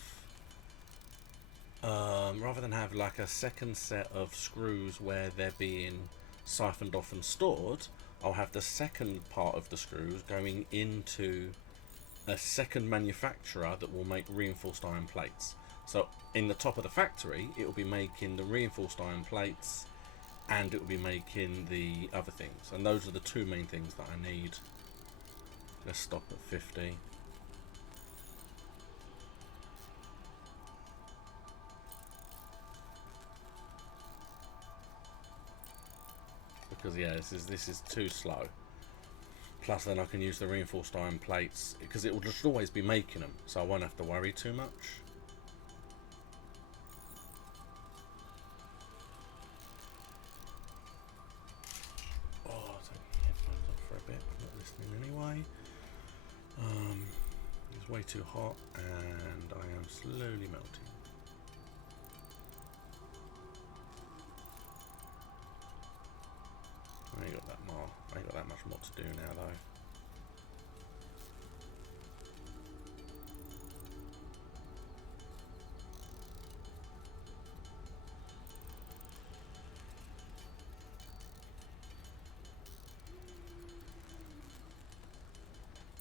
like a second set of screws where they're being siphoned off and stored, I'll have the second part of the screws going into a second manufacturer that will make reinforced iron plates. So in the top of the factory, it will be making the reinforced iron plates, and it will be making the other things. And those are the two main things that I need. Let's stop at 50. Because yeah, this is too slow. Plus then I can use the reinforced iron plates, because it will just always be making them, so I won't have to worry too much. Oh, I'll take the headphones off for a bit, I'm not listening anyway. It's way too hot and I am slowly melting. I ain't got that much more to do now though.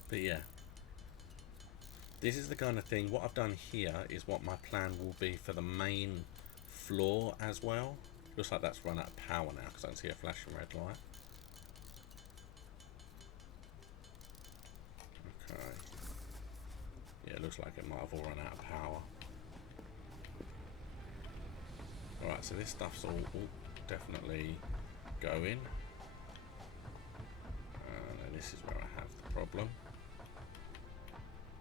But yeah, this is the kind of thing. What I've done here is what my plan will be for the main floor as well. Looks like that's run out of power now because I can see a flashing red light. Okay. Yeah, it looks like it might have all run out of power. Alright, so this stuff's all definitely going. And this is where I have the problem.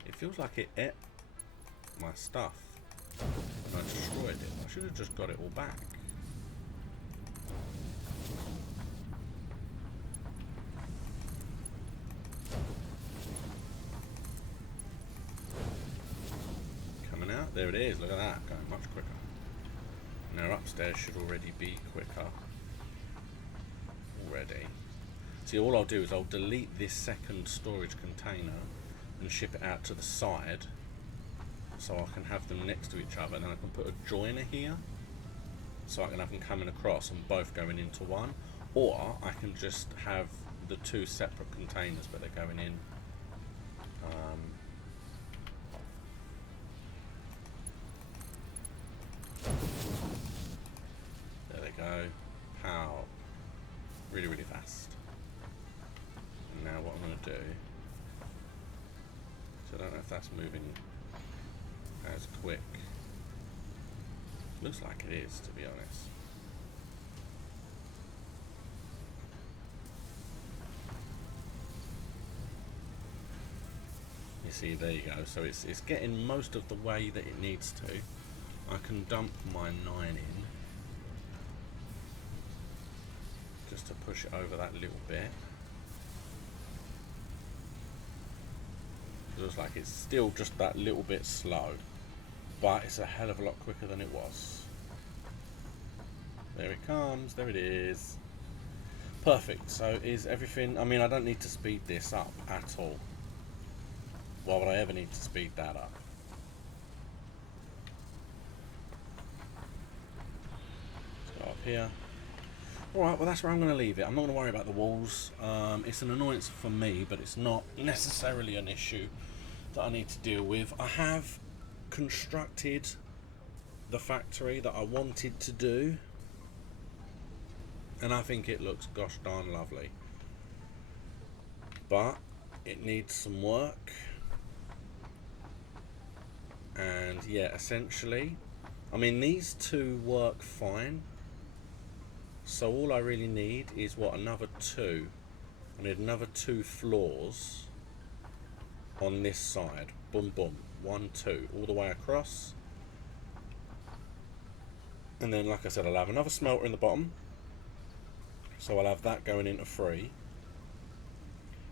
It feels like it ate my stuff and I destroyed it. I should have just got it all back. Coming out, there it is, look at that, going much quicker. Now upstairs should already be quicker. Already. See, all I'll do is I'll delete this second storage container and ship it out to the side so I can have them next to each other. Then I can put a joiner here so I can have them coming across and both going into one, or I can just have the two separate containers but they're going in there they go, pow, really fast. And now what I'm going to do, so I don't know if that's moving as quick. Looks like it is, to be honest. You see, there you go. So it's getting most of the way that it needs to. I can dump my 9 in just to push it over that little bit. It looks like it's still just that little bit slow, but it's a hell of a lot quicker than it was. There it comes, there it is. Perfect. So is everything, I mean, I don't need to speed this up at all. Why would I ever need to speed that up? Let's go up here. Alright, well that's where I'm going to leave it. I'm not going to worry about the walls. It's an annoyance for me, but it's not necessarily an issue that I need to deal with. I have constructed the factory that I wanted to do. and I think it looks gosh darn lovely, but it needs some work. And yeah, essentially, I mean, these two work fine, so all I really need is what, another two. I need another 2 floors on this side. Boom boom, 1 2 all the way across. And then, like I said, I'll have another smelter in the bottom, so I'll have that going into 3.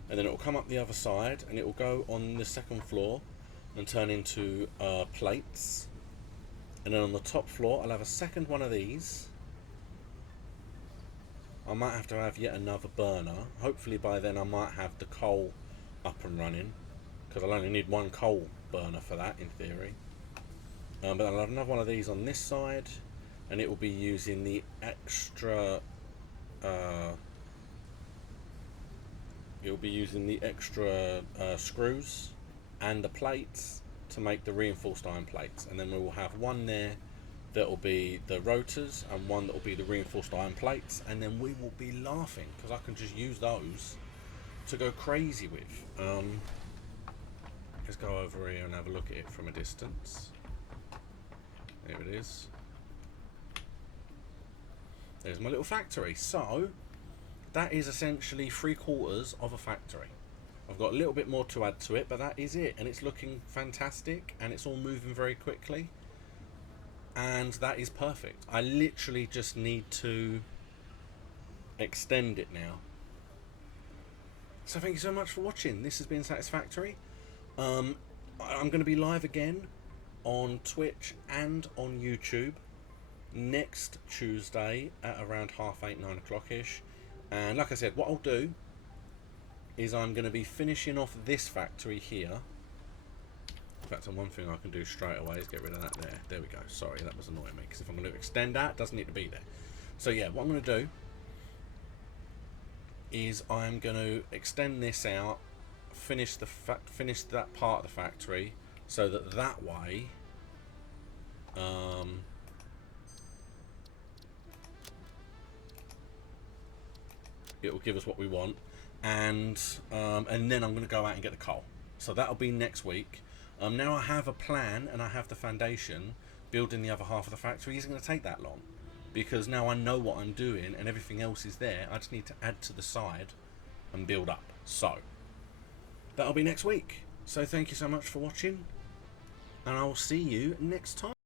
And then it will come up the other side and it will go on the second floor and turn into plates. And then on the top floor I'll have a second one of these. I might have to have yet another burner. Hopefully by then I might have the coal up and running, because I'll only need 1 coal burner for that in theory. But I'll have another one of these on this side, and it will be using the extra screws and the plates to make the reinforced iron plates. And then we will have one there that will be the rotors and one that will be the reinforced iron plates, and then we will be laughing because I can just use those to go crazy with. Let's go over here and have a look at it from a distance. There it is. There's my little factory. So that is essentially 3/4 of a factory. I've got a little bit more to add to it, but that is it, and it's looking fantastic and it's all moving very quickly, and that is perfect. I literally just need to extend it now. So thank you so much for watching. This has been Satisfactory. I'm going to be live again on Twitch and on YouTube next Tuesday at around 8:30, 9 o'clock ish. And like I said, what I'll do is I'm going to be finishing off this factory here. In fact, one thing I can do straight away is get rid of that there. There we go. Sorry, that was annoying me, because if I'm going to extend that, it doesn't need to be there. So yeah, what I'm going to do is I'm going to extend this out, finish that part of the factory, so that way it will give us what we want, and then I'm going to go out and get the coal. So that'll be next week. Now I have a plan and I have the foundation. Building the other half of the factory isn't going to take that long, because now I know what I'm doing and everything else is there. I just need to add to the side and build up. So that'll be next week. So thank you so much for watching, and I'll see you next time.